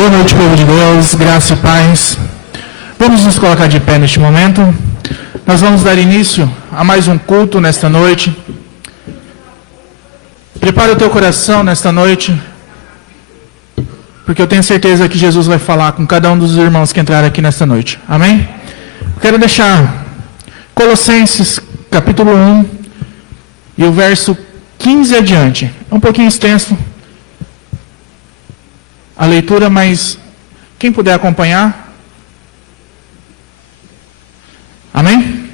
Boa noite, povo de Deus, graça e paz. Vamos nos colocar de pé neste momento. Nós vamos dar início a mais um culto nesta noite. Prepara o teu coração nesta noite, porque eu tenho certeza que Jesus vai falar com cada um dos irmãos que entraram aqui nesta noite. Amém? Eu quero deixar Colossenses capítulo 1 e o verso 15 adiante. É um pouquinho extenso a leitura, mas quem puder acompanhar. Amém?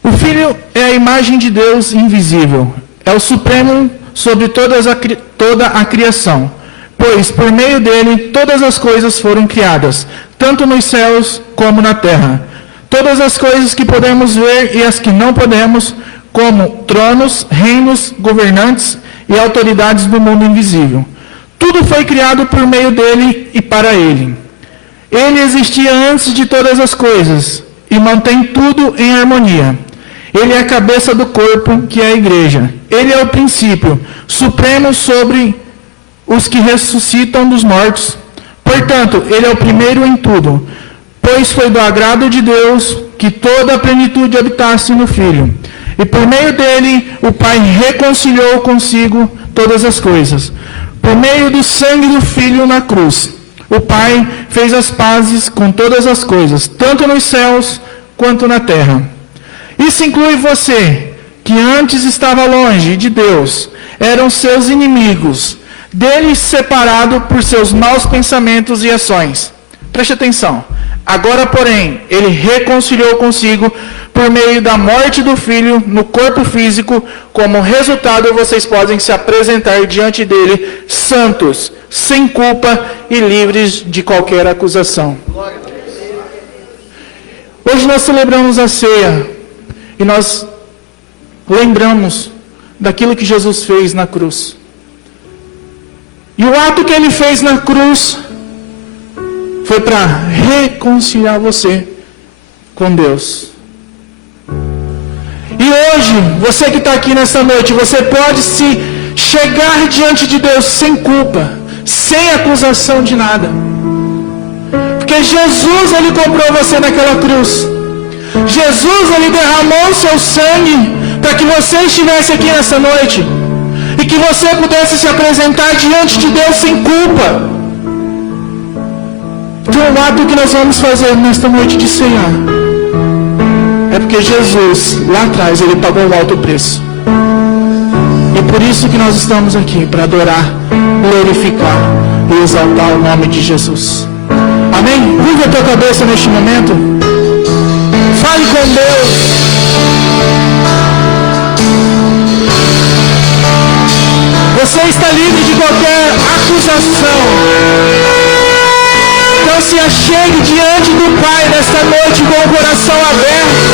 O Filho é a imagem de Deus invisível. É o supremo sobre toda a criação. Pois por meio dele todas as coisas foram criadas, tanto nos céus como na terra. Todas as coisas que podemos ver e as que não podemos, como tronos, reinos, governantes e autoridades do mundo invisível. Tudo foi criado por meio dele e para ele. Ele existia antes de todas as coisas e mantém tudo em harmonia. Ele é a cabeça do corpo, que é a igreja. Ele é o princípio supremo sobre os que ressuscitam dos mortos. Portanto, ele é o primeiro em tudo, pois foi do agrado de Deus que toda a plenitude habitasse no Filho. E por meio dele, o Pai reconciliou consigo todas as coisas. Por meio do sangue do Filho na cruz, o Pai fez as pazes com todas as coisas, tanto nos céus quanto na terra. Isso inclui você, que antes estava longe de Deus, eram seus inimigos, dele separado por seus maus pensamentos e ações. Preste atenção. Agora, porém, ele reconciliou consigo por meio da morte do Filho no corpo físico. Como resultado, vocês podem se apresentar diante dele santos, sem culpa e livres de qualquer acusação. Hoje nós celebramos a ceia e nós lembramos daquilo que Jesus fez na cruz. E o ato que ele fez na cruz foi para reconciliar você com Deus. E hoje, você que está aqui nessa noite, você pode se chegar diante de Deus sem culpa, sem acusação de nada. Porque Jesus, ele comprou você naquela cruz. Jesus, ele derramou o seu sangue para que você estivesse aqui nessa noite. E que você pudesse se apresentar diante de Deus sem culpa. Então o ato que nós vamos fazer nesta noite de ceia é porque Jesus, lá atrás, ele pagou um alto preço. E por isso que nós estamos aqui, para adorar, glorificar e exaltar o nome de Jesus. Amém? Curva a tua cabeça neste momento. Fale com Deus. Você está livre de qualquer acusação. Então se achegue diante do Pai nesta noite com o coração aberto.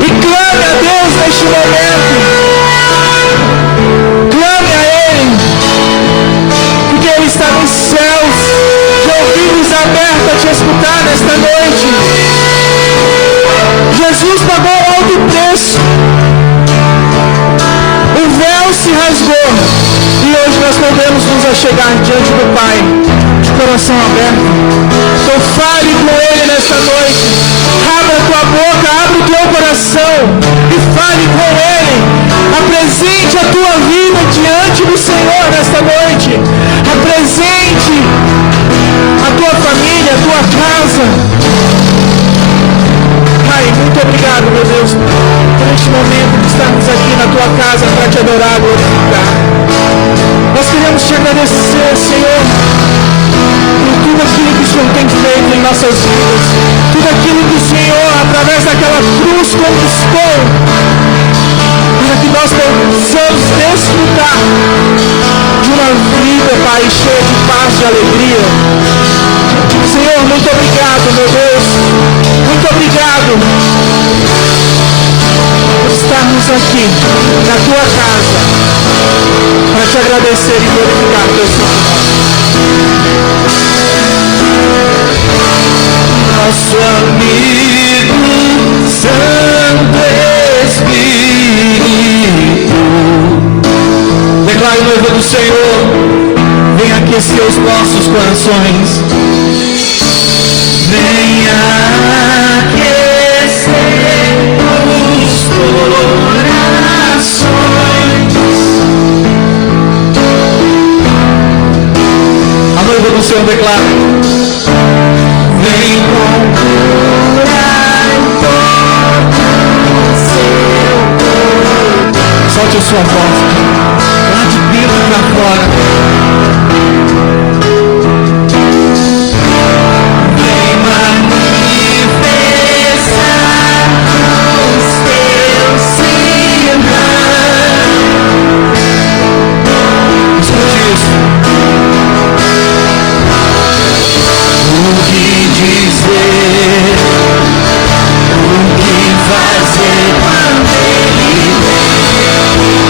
E clame a Deus neste momento. Clame a Ele. Porque Ele está nos céus, de ouvidos abertos a te escutar nesta noite. Jesus pagou um alto preço. O véu se rasgou. E hoje nós podemos nos achegar diante do Pai, de coração aberto. Então fale com Ele nesta noite. Abra a tua boca, abra o teu coração e fale com Ele. Apresente a tua vida diante do Senhor nesta noite. Apresente a tua família, a tua casa. Pai, muito obrigado, meu Deus, por este momento de estarmos aqui na tua casa para te adorar, glorificar. Nós queremos te agradecer, Senhor, por tudo aquilo que o Senhor tem feito em nossas vidas, tudo aquilo que o Senhor, através daquela cruz, conquistou, para que nós possamos desfrutar de uma vida, Pai, cheia de paz, de alegria. Senhor, muito obrigado, meu Deus, muito obrigado por estarmos aqui na tua casa para te agradecer e glorificar teu nome. Nosso amigo Santo Espírito, declare o noivo do Senhor. aquecer os nossos corações. Venha aquecer os corações. A noiva do Senhor declara: vem procurar todo o seu corpo. Solte a sua voz, lá de dentro pra fora. Vem manifestar os teus sinais. Escute isso. O que dizer, o que fazer quando ele vem?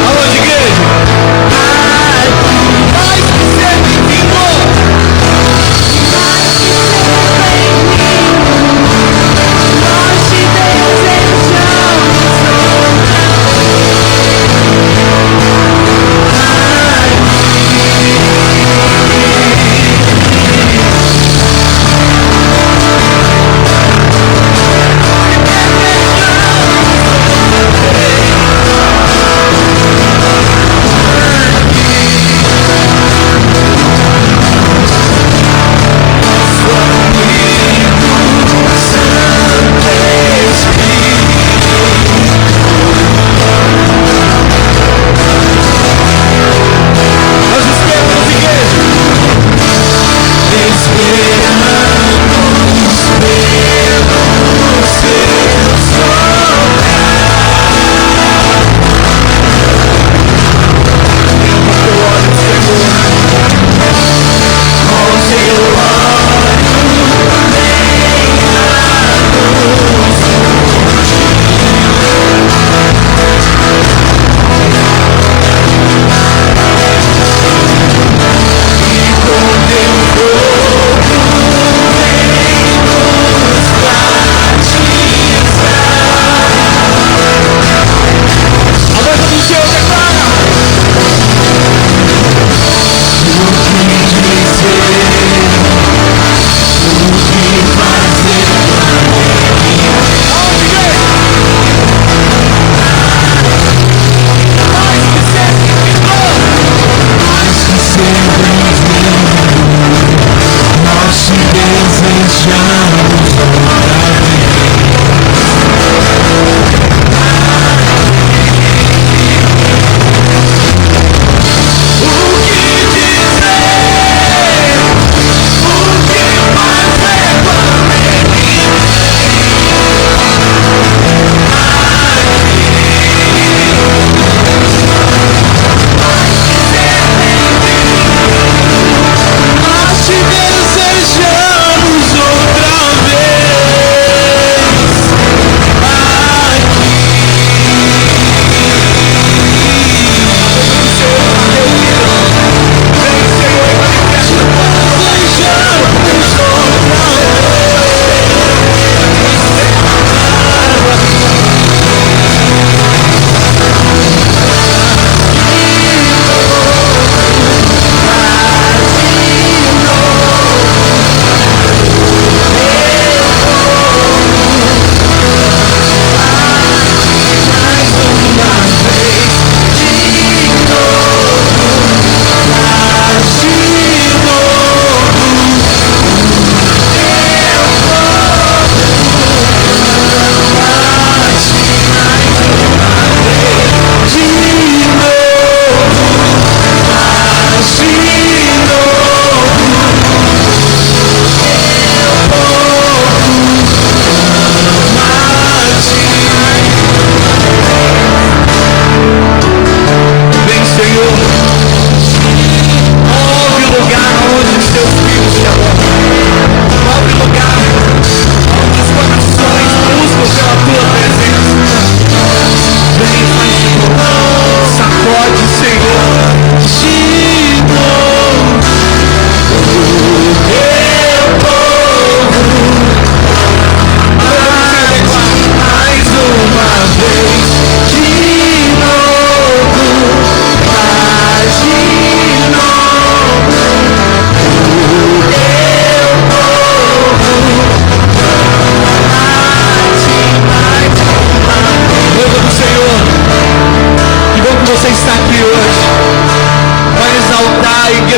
Alô, igreja! Vai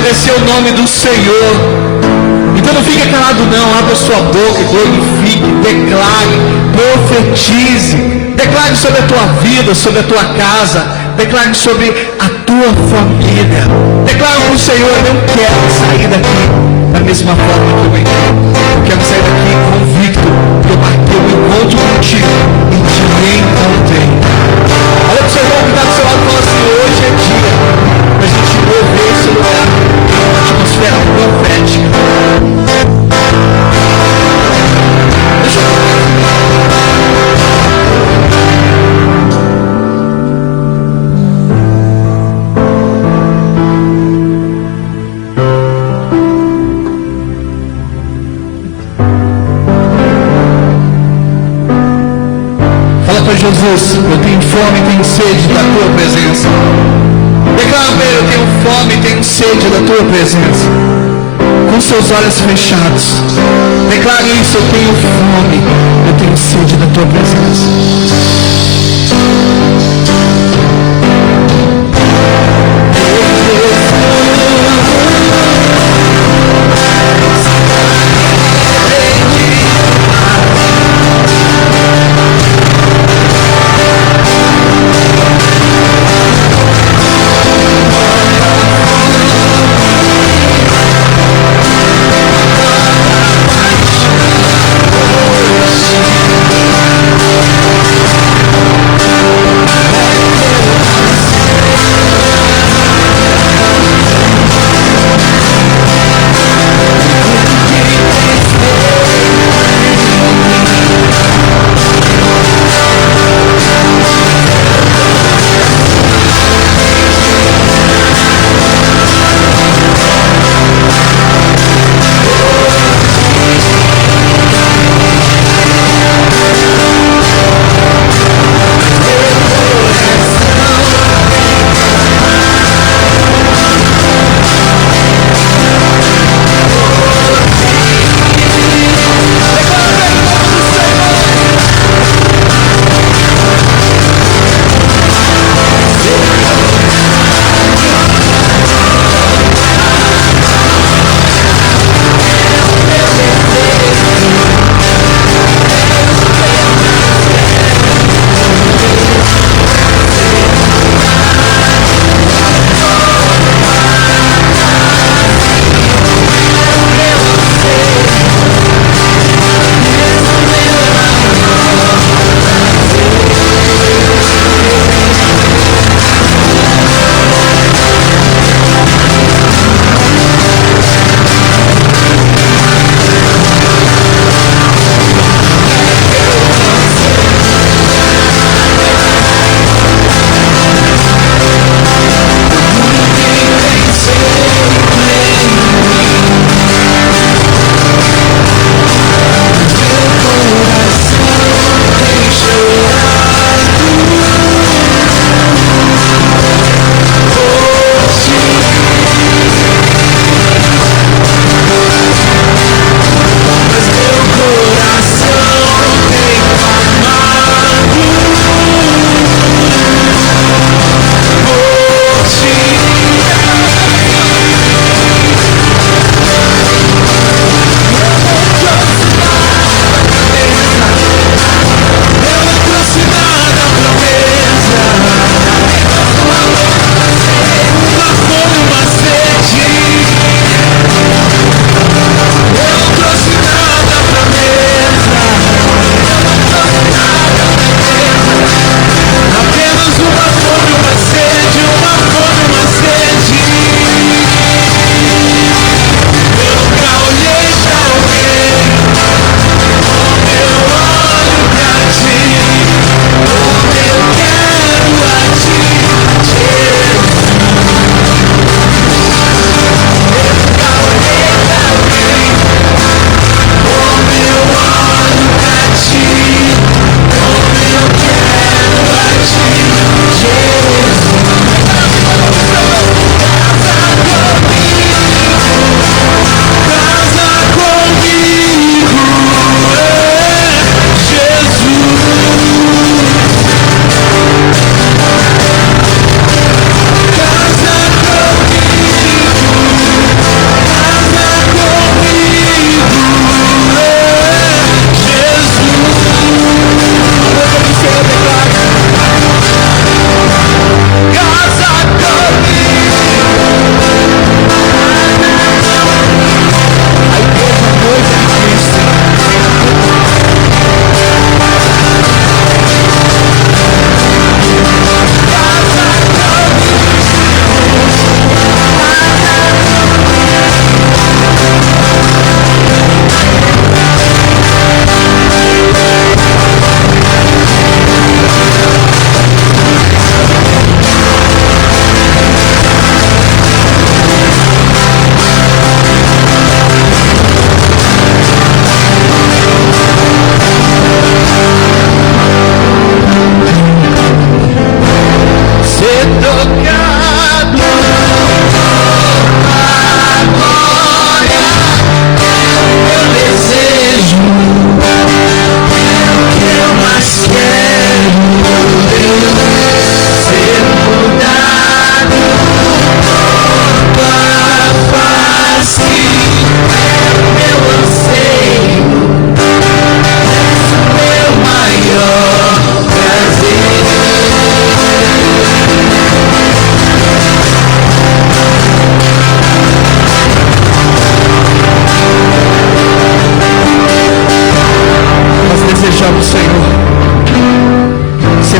engrandecer o nome do Senhor. Então não fique calado não, abra sua boca, glorifique, declare, profetize, declare sobre a tua vida, sobre a tua casa, declare sobre a tua família. Declare para o Senhor: eu não quero sair daqui da mesma forma que eu entrei. Eu quero sair daqui convicto que eu marquei um encontro contigo e te encontrei. Olha para o seu irmão que está do seu lado e fala assim: hoje é dia para a gente mover esse lugar em uma atmosfera profética. Deixa eu Jesus, eu tenho fome e tenho sede da tua presença. Declara para ele: eu tenho fome e tenho sede da tua presença. Com seus olhos fechados, declare isso: eu tenho fome, eu tenho sede da tua presença.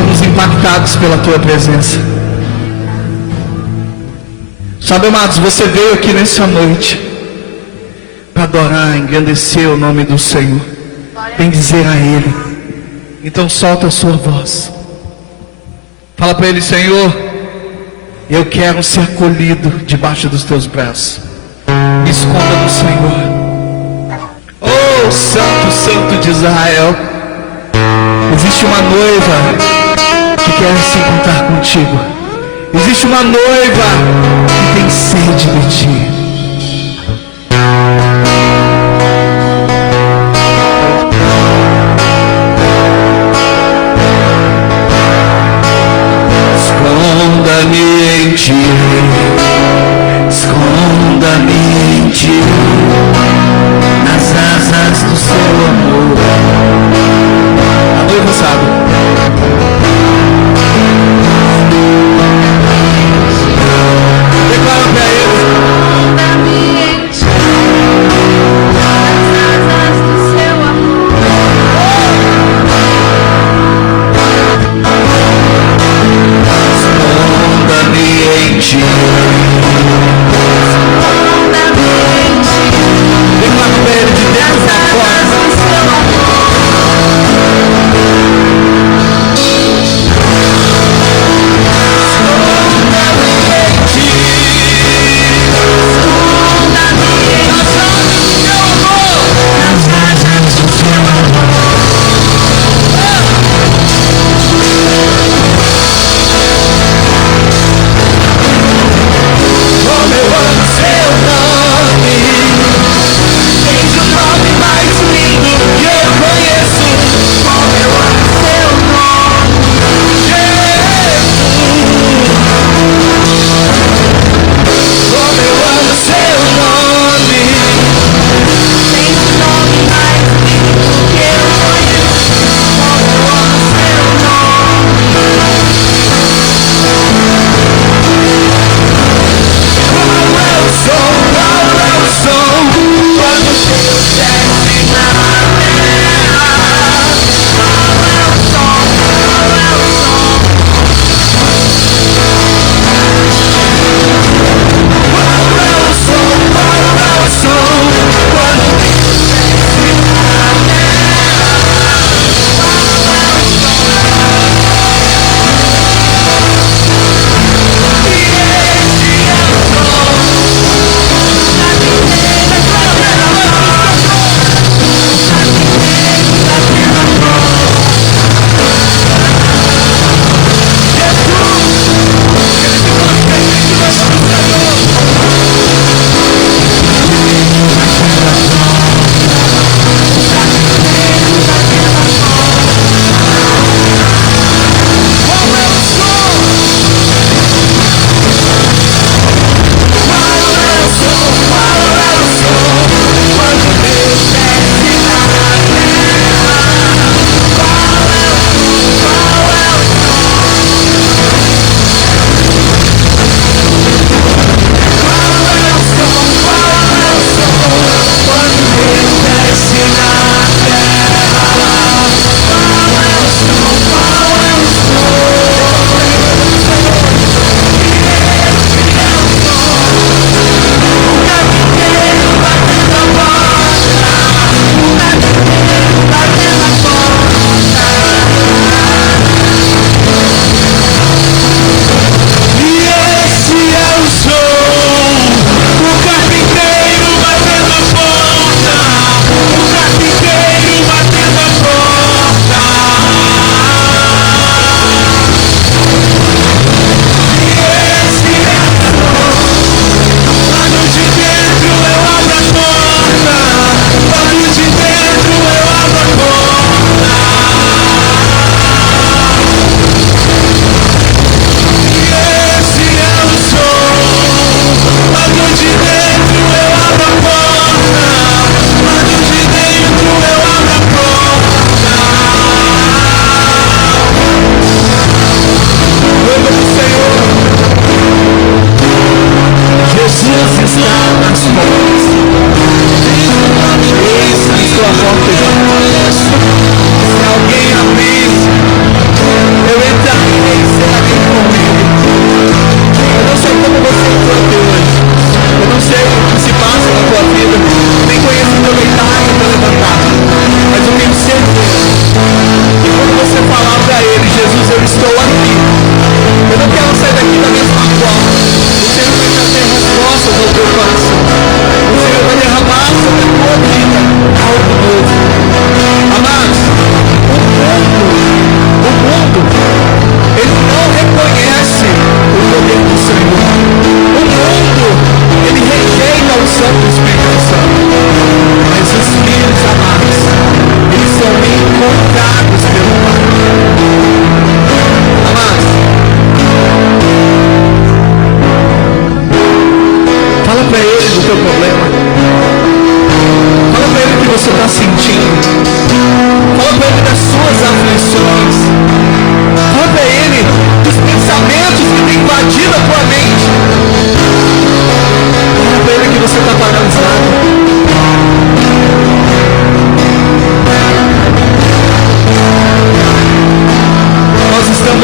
somos impactados pela tua presença. Sabe, amados, você veio aqui nessa noite para adorar, engrandecer o nome do Senhor, bendizer a Ele. Então solta a sua voz. Fala para Ele: Senhor, eu quero ser acolhido debaixo dos teus braços. Me esconda no Senhor. Oh, Santo, Santo de Israel. Existe uma noiva que quer se encontrar contigo. Existe uma noiva que tem sede de ti. Esconda-me em ti, esconda-me em ti, nas asas do seu amor. A noiva sabe. Declara para Ele.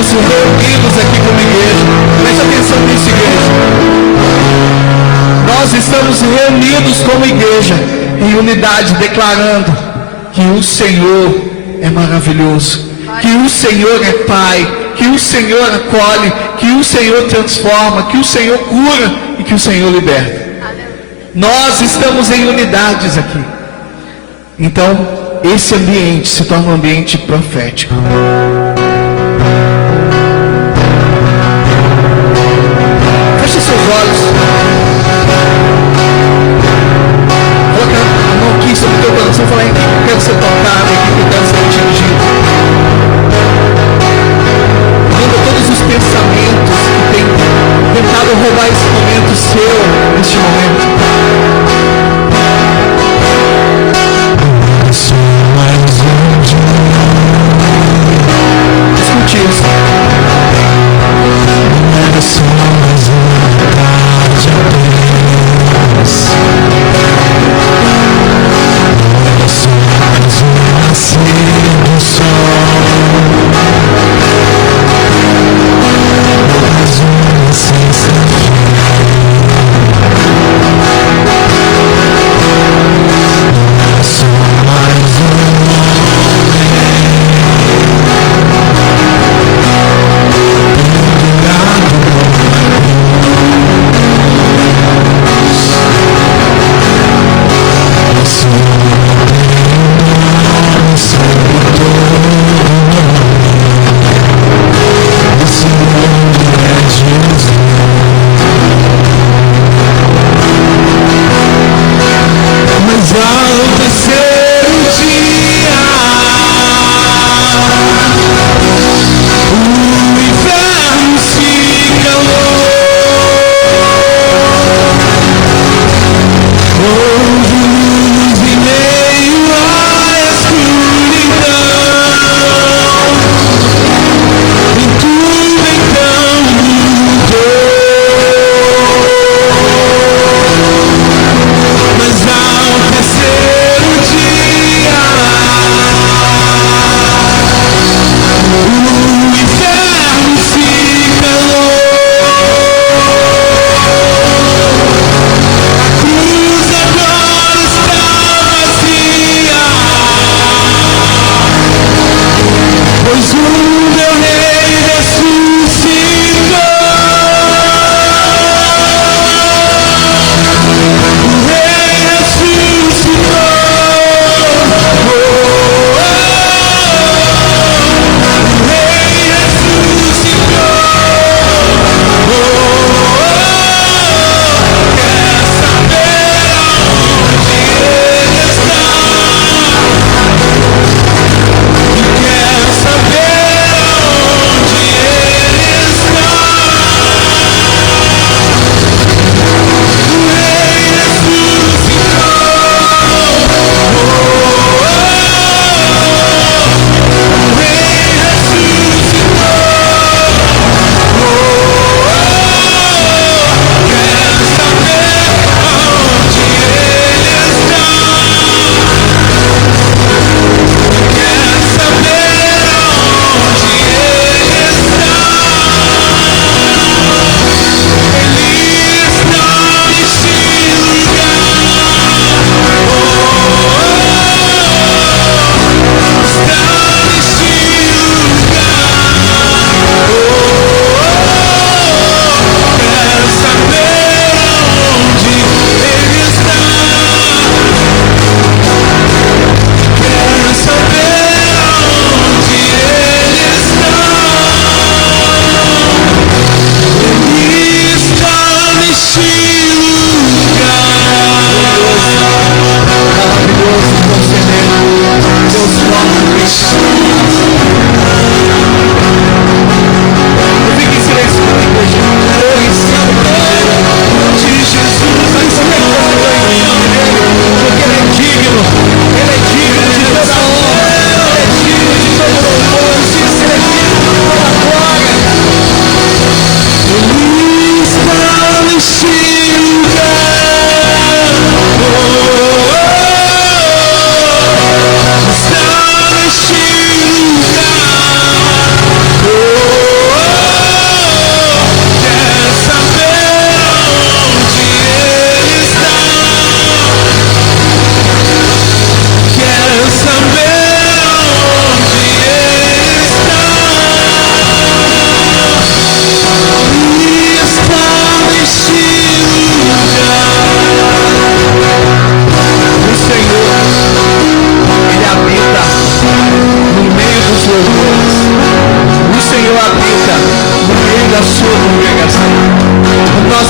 estamos reunidos aqui como igreja. Preste atenção nisso, igreja. Nós estamos reunidos como igreja, em unidade, declarando que o Senhor é maravilhoso, que o Senhor é Pai, que o Senhor acolhe, que o Senhor transforma, que o Senhor cura e que o Senhor liberta. Nós estamos em unidades aqui. Então, esse ambiente se torna um ambiente profético. Feche seus olhos. Coloca a mão aqui sobre o teu coração. Fala, em que eu quero ser tocado, em que eu quero ser atingido. Manda todos os pensamentos que têm tentado roubar esse momento seu, neste momento.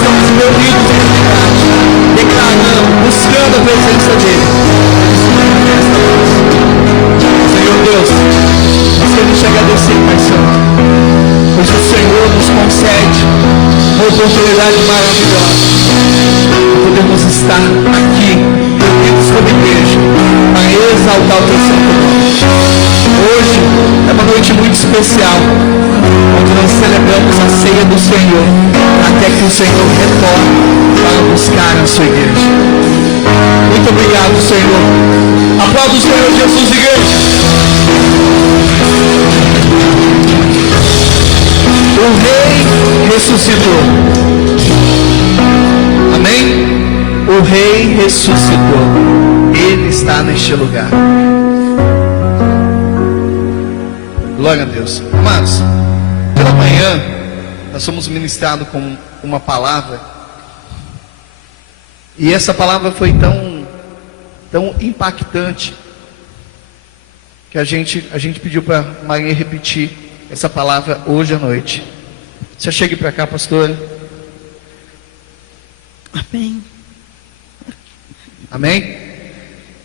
estamos reunidos em unidade, declarando, buscando a presença dele. Senhor Deus, nós queremos te agradecer, Pai Santo, pois o Senhor nos concede uma oportunidade maravilhosa. Podemos estar aqui, reunidos como igreja, para exaltar o teu santo nome. Hoje é uma noite muito especial, onde nós celebramos a ceia do Senhor, até que o Senhor retorne para buscar a sua igreja. Muito obrigado, Senhor. Aplauda o Senhor Jesus, igreja. O Rei ressuscitou. Amém? O Rei ressuscitou. Ele está neste lugar. Glória a Deus. Amados, pela manhã nós somos ministrados com uma palavra. E essa palavra foi tão impactante que a gente pediu para Maria repetir essa palavra hoje à noite. Você chegue para cá, pastora. Amém. Amém?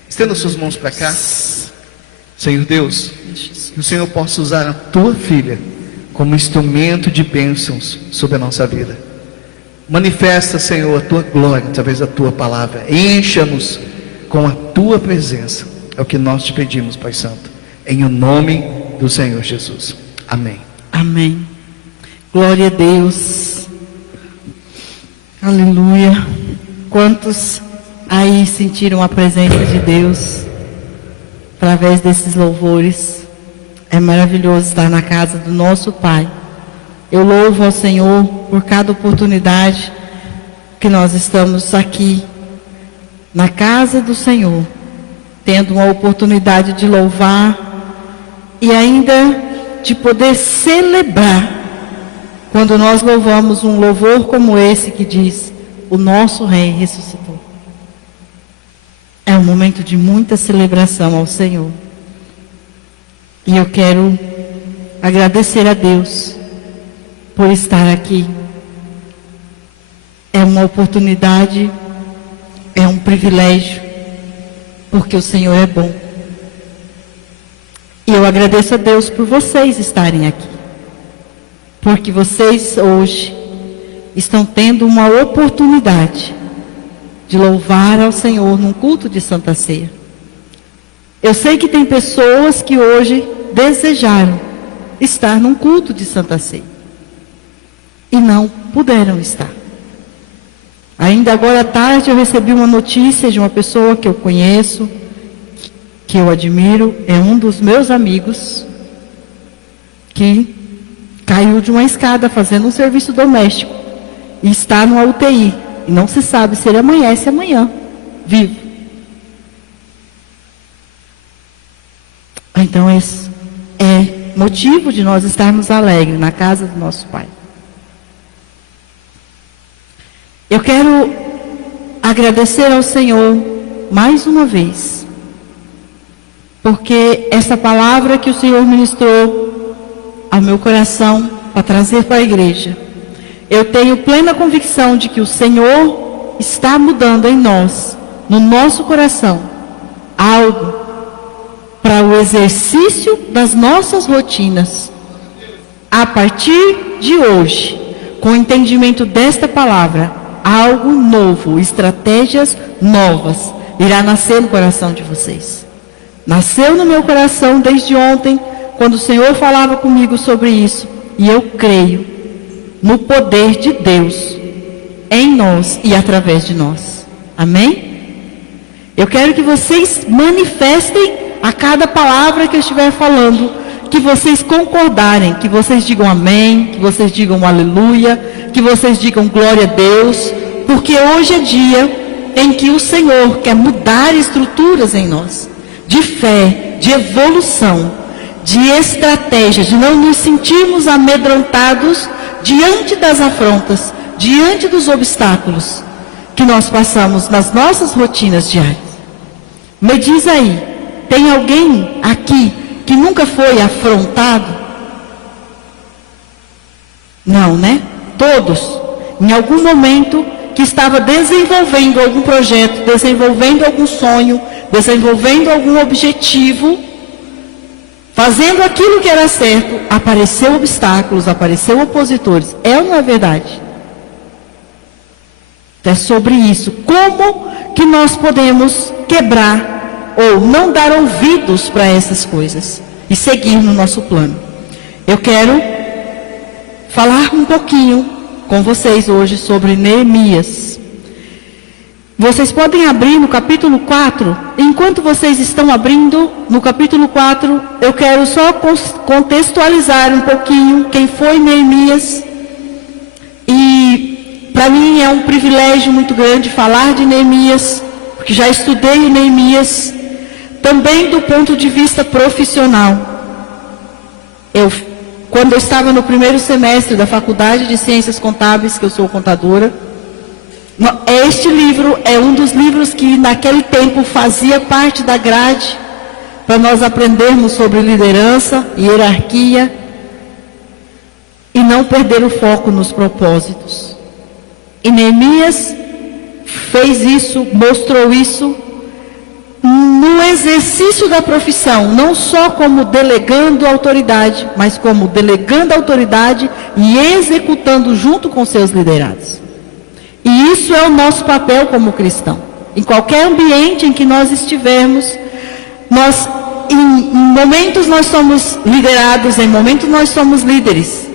Estenda suas mãos para cá. Senhor Deus, que o Senhor possa usar a tua filha como instrumento de bênçãos sobre a nossa vida. Manifesta, Senhor, a tua glória através da tua palavra. Encha-nos com a tua presença. É o que nós te pedimos, Pai Santo, em o nome do Senhor Jesus. Amém. Amém. Glória a Deus. Aleluia. Quantos aí sentiram a presença de Deus através desses louvores? É maravilhoso estar na casa do nosso Pai. Eu louvo ao Senhor por cada oportunidade que nós estamos aqui na casa do Senhor, tendo uma oportunidade de louvar e ainda de poder celebrar quando nós louvamos um louvor como esse que diz: o nosso Rei ressuscitou. É um momento de muita celebração ao Senhor. E eu quero agradecer a Deus por estar aqui. É uma oportunidade, é um privilégio, porque o Senhor é bom. E eu agradeço a Deus por vocês estarem aqui, porque vocês hoje estão tendo uma oportunidade de louvar ao Senhor num culto de Santa Ceia. Eu sei que tem pessoas que hoje desejaram estar num culto de Santa Ceia e não puderam estar. Ainda agora à tarde eu recebi uma notícia de uma pessoa que eu conheço, que eu admiro, é um dos meus amigos, que caiu de uma escada fazendo um serviço doméstico e está numa UTI. E não se sabe se ele amanhece amanhã vivo. Então esse é motivo de nós estarmos alegres na casa do nosso Pai. Eu quero agradecer ao Senhor mais uma vez, porque essa palavra que o Senhor ministrou ao meu coração para trazer para a igreja, eu tenho plena convicção de que o Senhor está mudando em nós, no nosso coração, algo para o exercício das nossas rotinas. A partir de hoje, com o entendimento desta palavra, algo novo, estratégias novas, irá nascer no coração de vocês. Nasceu no meu coração desde ontem, quando o Senhor falava comigo sobre isso, e eu creio no poder de Deus em nós e através de nós. Amém? Eu quero que vocês manifestem a cada palavra que eu estiver falando, que vocês concordarem, que vocês digam amém, que vocês digam aleluia, que vocês digam glória a Deus, porque hoje é dia em que o Senhor quer mudar estruturas em nós, de fé, de evolução, de estratégia, de não nos sentirmos amedrontados diante das afrontas, diante dos obstáculos que nós passamos nas nossas rotinas diárias. Me diz aí, tem alguém aqui que nunca foi afrontado? Não, né? Todos. em algum momento, que estava desenvolvendo algum projeto, desenvolvendo algum sonho, desenvolvendo algum objetivo, fazendo aquilo que era certo, apareceu obstáculos, apareceu opositores. É ou não é verdade? É sobre isso. Como que nós podemos quebrar ou não dar ouvidos para essas coisas e seguir no nosso plano? Eu quero falar um pouquinho com vocês hoje sobre Neemias. Vocês podem abrir no capítulo 4. Enquanto vocês estão abrindo no capítulo 4, eu quero só contextualizar um pouquinho quem foi Neemias. E para mim é um privilégio muito grande falar de Neemias, porque já estudei o Neemias, também do ponto de vista profissional. Quando eu estava no primeiro semestre da Faculdade de Ciências Contábeis, que eu sou contadora, este livro é um dos livros que naquele tempo fazia parte da grade para nós aprendermos sobre liderança, hierarquia e não perder o foco nos propósitos. E Neemias fez isso, mostrou isso no exercício da profissão, não só como delegando autoridade, mas como delegando autoridade e executando junto com seus liderados. E isso é o nosso papel como cristão. Em qualquer ambiente em que nós estivermos, em momentos nós somos liderados, em momentos nós somos líderes.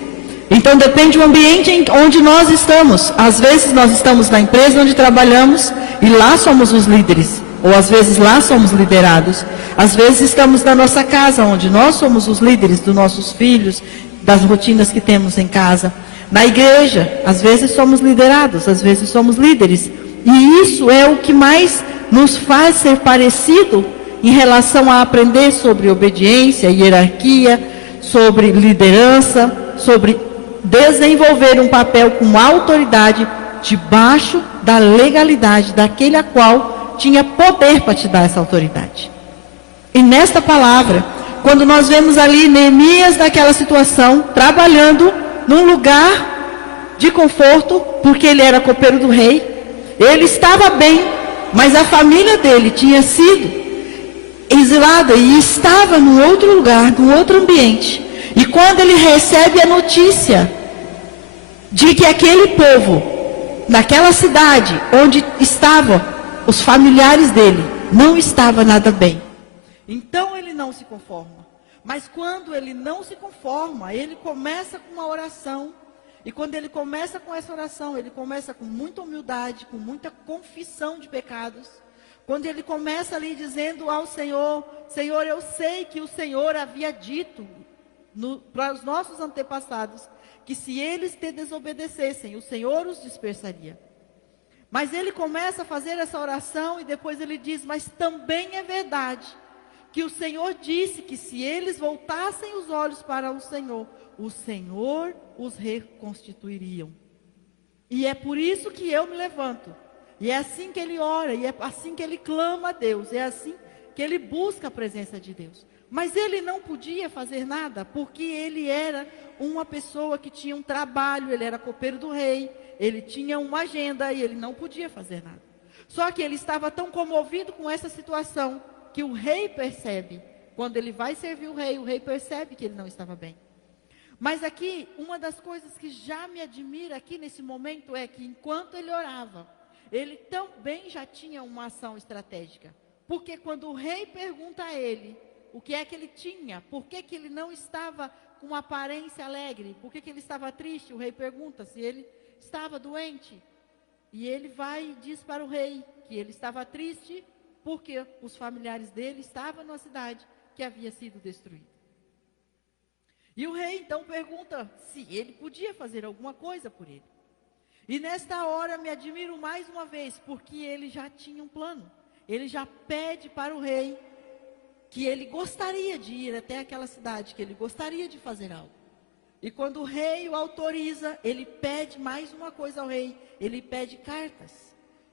Então depende do ambiente onde nós estamos. Às vezes nós estamos na empresa onde trabalhamos e lá somos os líderes. Ou às vezes lá somos liderados. Às vezes estamos na nossa casa, onde nós somos os líderes dos nossos filhos, das rotinas que temos em casa. Na igreja, às vezes somos liderados, às vezes somos líderes. E isso é o que mais nos faz ser parecido em relação a aprender sobre obediência, hierarquia, sobre liderança, sobre desenvolver um papel com autoridade debaixo da legalidade daquele a qual tinha poder para te dar essa autoridade. E nesta palavra, quando nós vemos ali Neemias naquela situação, trabalhando num lugar de conforto, porque ele era copeiro do rei, ele estava bem, mas a família dele tinha sido exilada e estava num outro lugar, num outro ambiente. E quando ele recebe a notícia de que aquele povo, naquela cidade onde estavam os familiares dele, não estava nada bem, então ele não se conforma. Mas quando ele não se conforma, ele começa com uma oração. E quando ele começa com essa oração, ele começa com muita humildade, com muita confissão de pecados. Quando ele começa ali dizendo ao Senhor: Senhor, eu sei que o Senhor havia dito para os nossos antepassados que se eles te desobedecessem, o Senhor os dispersaria. Mas ele começa a fazer essa oração e depois ele diz: mas também é verdade que o Senhor disse que se eles voltassem os olhos para o Senhor os reconstituiriam. E é por isso que eu me levanto. E é assim que ele ora, e é assim que ele clama a Deus, é assim que ele busca a presença de Deus. Mas ele não podia fazer nada, porque ele era uma pessoa que tinha um trabalho, ele era copeiro do rei, ele tinha uma agenda e ele não podia fazer nada. Só que ele estava tão comovido com essa situação, que o rei percebe. Quando ele vai servir o rei percebe que ele não estava bem. Mas aqui, uma das coisas que já me admira aqui nesse momento é que enquanto ele orava, ele também já tinha uma ação estratégica. Porque quando o rei pergunta a ele o que é que ele tinha, por que que ele não estava com uma aparência alegre, por que que ele estava triste, o rei pergunta se ele estava doente. E ele vai e diz para o rei que ele estava triste porque os familiares dele estavam numa cidade que havia sido destruída. E o rei então pergunta se ele podia fazer alguma coisa por ele. E nesta hora me admiro mais uma vez, porque ele já tinha um plano. Ele já pede para o rei que ele gostaria de ir até aquela cidade, que ele gostaria de fazer algo. E quando o rei o autoriza, ele pede mais uma coisa ao rei, ele pede cartas.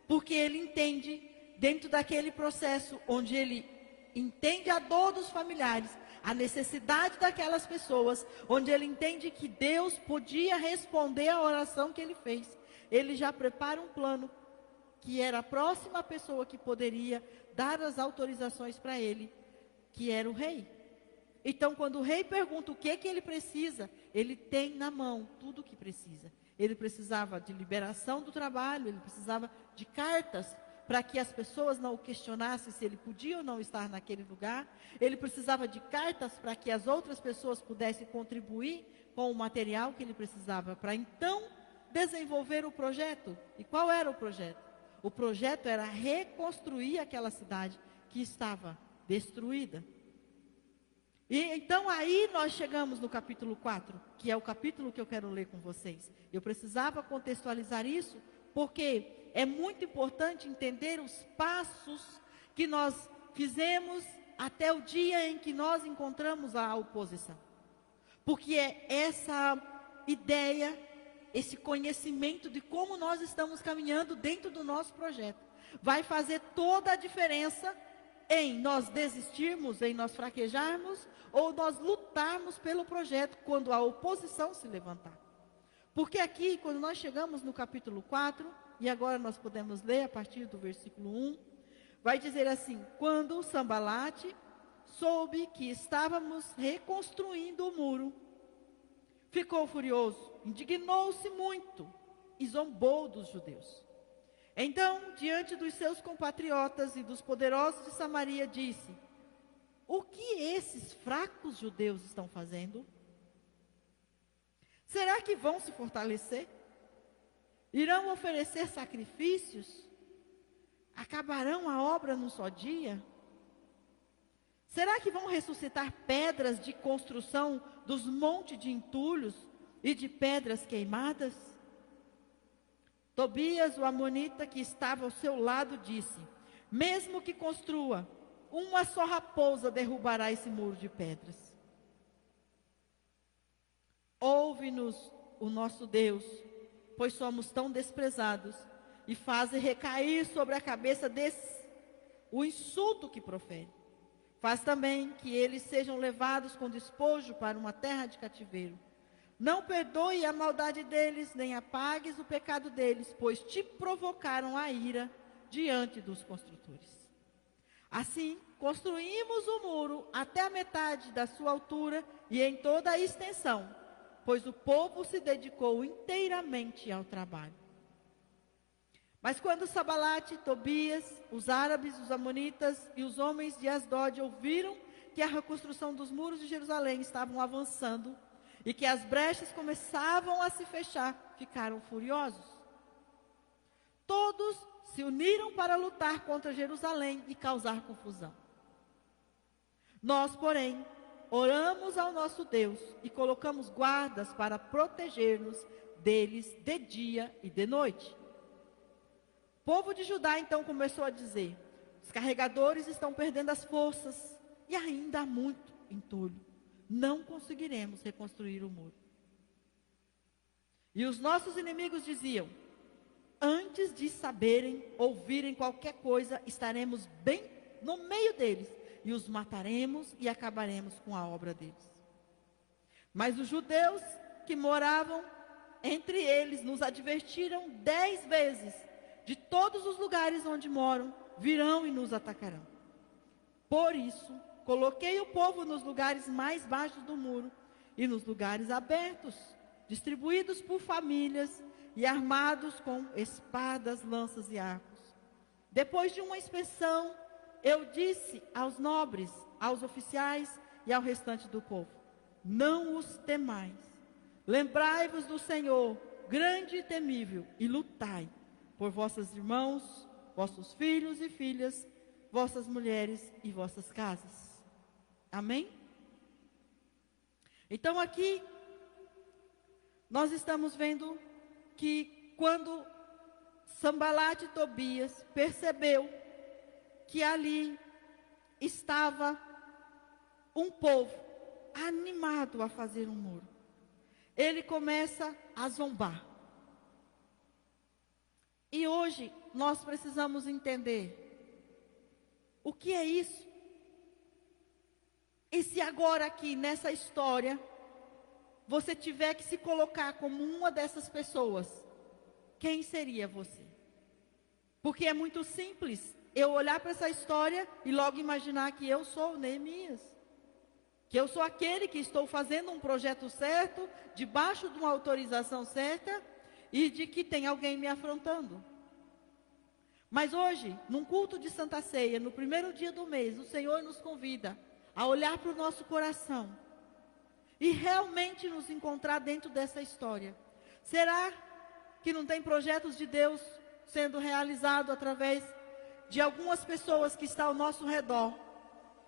Porque ele entende, dentro daquele processo, onde ele entende a dor dos familiares, a necessidade daquelas pessoas, onde ele entende que Deus podia responder a oração que ele fez. ele já prepara um plano que era a próxima pessoa que poderia dar as autorizações para ele, que era o rei. Então, quando o rei pergunta o que ele precisa, ele tem na mão tudo o que precisa. Ele precisava de liberação do trabalho, ele precisava de cartas para que as pessoas não o questionassem se ele podia ou não estar naquele lugar. Ele precisava de cartas para que as outras pessoas pudessem contribuir com o material que ele precisava para então desenvolver o projeto. E qual era o projeto? O projeto era reconstruir aquela cidade que estava destruída. E então aí nós chegamos no capítulo 4, que é o capítulo que eu quero ler com vocês. Eu precisava contextualizar isso, porque é muito importante entender os passos que nós fizemos até o dia em que nós encontramos a oposição. Porque é essa ideia, esse conhecimento de como nós estamos caminhando dentro do nosso projeto, vai fazer toda a diferença em nós desistirmos, em nós fraquejarmos, ou nós lutarmos pelo projeto quando a oposição se levantar. Porque aqui, quando nós chegamos no capítulo 4, e agora nós podemos ler a partir do versículo 1, vai dizer assim: quando Sambalate soube que estávamos reconstruindo o muro, ficou furioso, indignou-se muito e zombou dos judeus. Então, diante dos seus compatriotas e dos poderosos de Samaria, disse: o que esses fracos judeus estão fazendo? Será que vão se fortalecer? Irão oferecer sacrifícios? Acabarão a obra num só dia? Será que vão ressuscitar pedras de construção dos montes de entulhos e de pedras queimadas? Tobias, o amonita que estava ao seu lado, disse: mesmo que construa, uma só raposa derrubará esse muro de pedras. Ouve-nos, o nosso Deus, pois somos tão desprezados, e faze recair sobre a cabeça desses o insulto que profere. Faz também que eles sejam levados com despojo para uma terra de cativeiro. Não perdoe a maldade deles, nem apagues o pecado deles, pois te provocaram a ira diante dos construtores. Assim, construímos o muro até a metade da sua altura e em toda a extensão, pois o povo se dedicou inteiramente ao trabalho. Mas quando Sambalate, Tobias, os árabes, os amonitas e os homens de Asdod ouviram que a reconstrução dos muros de Jerusalém estavam avançando e que as brechas começavam a se fechar, ficaram furiosos. Todos se uniram para lutar contra Jerusalém e causar confusão. Nós, porém, oramos ao nosso Deus e colocamos guardas para proteger-nos deles de dia e de noite. O povo de Judá então começou a dizer: os carregadores estão perdendo as forças e ainda há muito entulho. Não conseguiremos reconstruir o muro. E os nossos inimigos diziam: antes de saberem, ouvirem qualquer coisa, estaremos bem no meio deles e os mataremos e acabaremos com a obra deles. Mas os judeus que moravam entre eles nos advertiram 10 vezes: de todos os lugares onde moram, virão e nos atacarão. Por isso, coloquei o povo nos lugares mais baixos do muro e nos lugares abertos, distribuídos por famílias e armados com espadas, lanças e arcos. Depois de uma inspeção, eu disse aos nobres, aos oficiais e ao restante do povo: não os temais. Lembrai-vos do Senhor, grande e temível, e lutai por vossos irmãos, vossos filhos e filhas, vossas mulheres e vossas casas. Amém? Então aqui nós estamos vendo que quando Sambalate e Tobias percebeu que ali estava um povo animado a fazer um muro, ele começa a zombar. E hoje nós precisamos entender o que é isso. E se agora aqui nessa história você tiver que se colocar como uma dessas pessoas, quem seria você? Porque é muito simples eu olhar para essa história e logo imaginar que eu sou Neemias. Que eu sou aquele que estou fazendo um projeto certo, debaixo de uma autorização certa, e de que tem alguém me afrontando. Mas hoje, num culto de Santa Ceia, no primeiro dia do mês, o Senhor nos convida a olhar para o nosso coração e realmente nos encontrar dentro dessa história. Será que não tem projetos de Deus sendo realizados através de algumas pessoas que estão ao nosso redor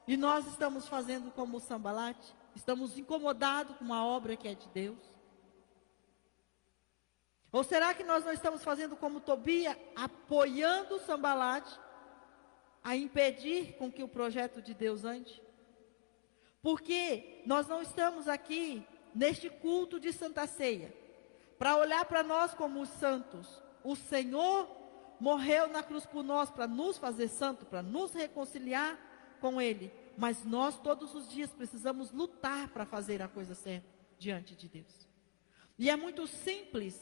e nós estamos fazendo como o Sambalate? Estamos incomodados com uma obra que é de Deus? Ou será que nós não estamos fazendo como Tobia, apoiando o Sambalate a impedir com que o projeto de Deus ande? Porque nós não estamos aqui neste culto de Santa Ceia para olhar para nós como os santos. O Senhor morreu na cruz por nós para nos fazer santo, para nos reconciliar com Ele. Mas nós todos os dias precisamos lutar para fazer a coisa certa diante de Deus. E é muito simples,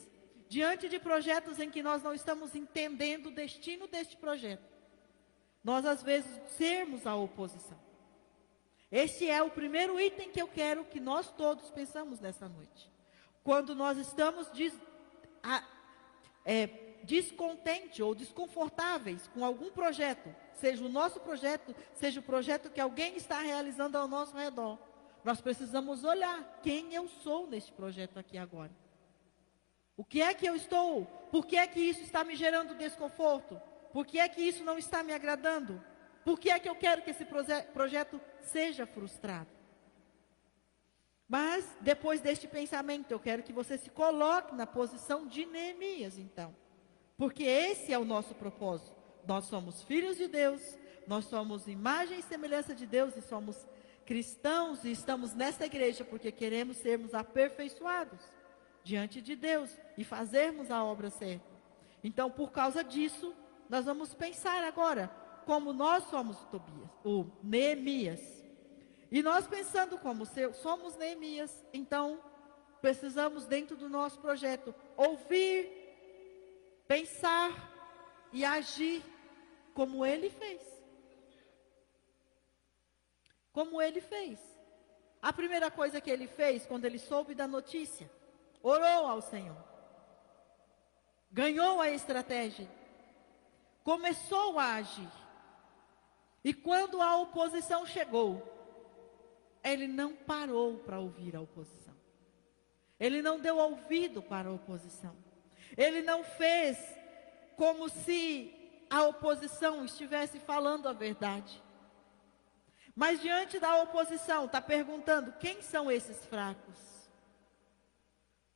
diante de projetos em que nós não estamos entendendo o destino deste projeto, nós às vezes sermos a oposição. Esse é o primeiro item que eu quero que nós todos pensamos nessa noite. Quando nós estamos descontentes ou desconfortáveis com algum projeto, seja o nosso projeto, seja o projeto que alguém está realizando ao nosso redor, nós precisamos olhar quem eu sou neste projeto aqui agora. O que é que eu estou? Por que é que isso está me gerando desconforto? Por que é que isso não está me agradando? Por que é que eu quero que esse projeto seja frustrado? Mas, depois deste pensamento, eu quero que você se coloque na posição de Neemias, então. Porque esse é o nosso propósito. Nós somos filhos de Deus, nós somos imagem e semelhança de Deus e somos cristãos e estamos nessa igreja porque queremos sermos aperfeiçoados diante de Deus e fazermos a obra certa. Então, por causa disso, nós vamos pensar agora como nós somos o Neemias. E nós pensando como somos Neemias, então precisamos dentro do nosso projeto ouvir, pensar e agir como ele fez. Como ele fez. A primeira coisa que ele fez quando ele soube da notícia, orou ao Senhor. Ganhou a estratégia. Começou a agir. E quando a oposição chegou, ele não parou para ouvir a oposição. Ele não deu ouvido para a oposição. Ele não fez como se a oposição estivesse falando a verdade. Mas diante da oposição, está perguntando, quem são esses fracos?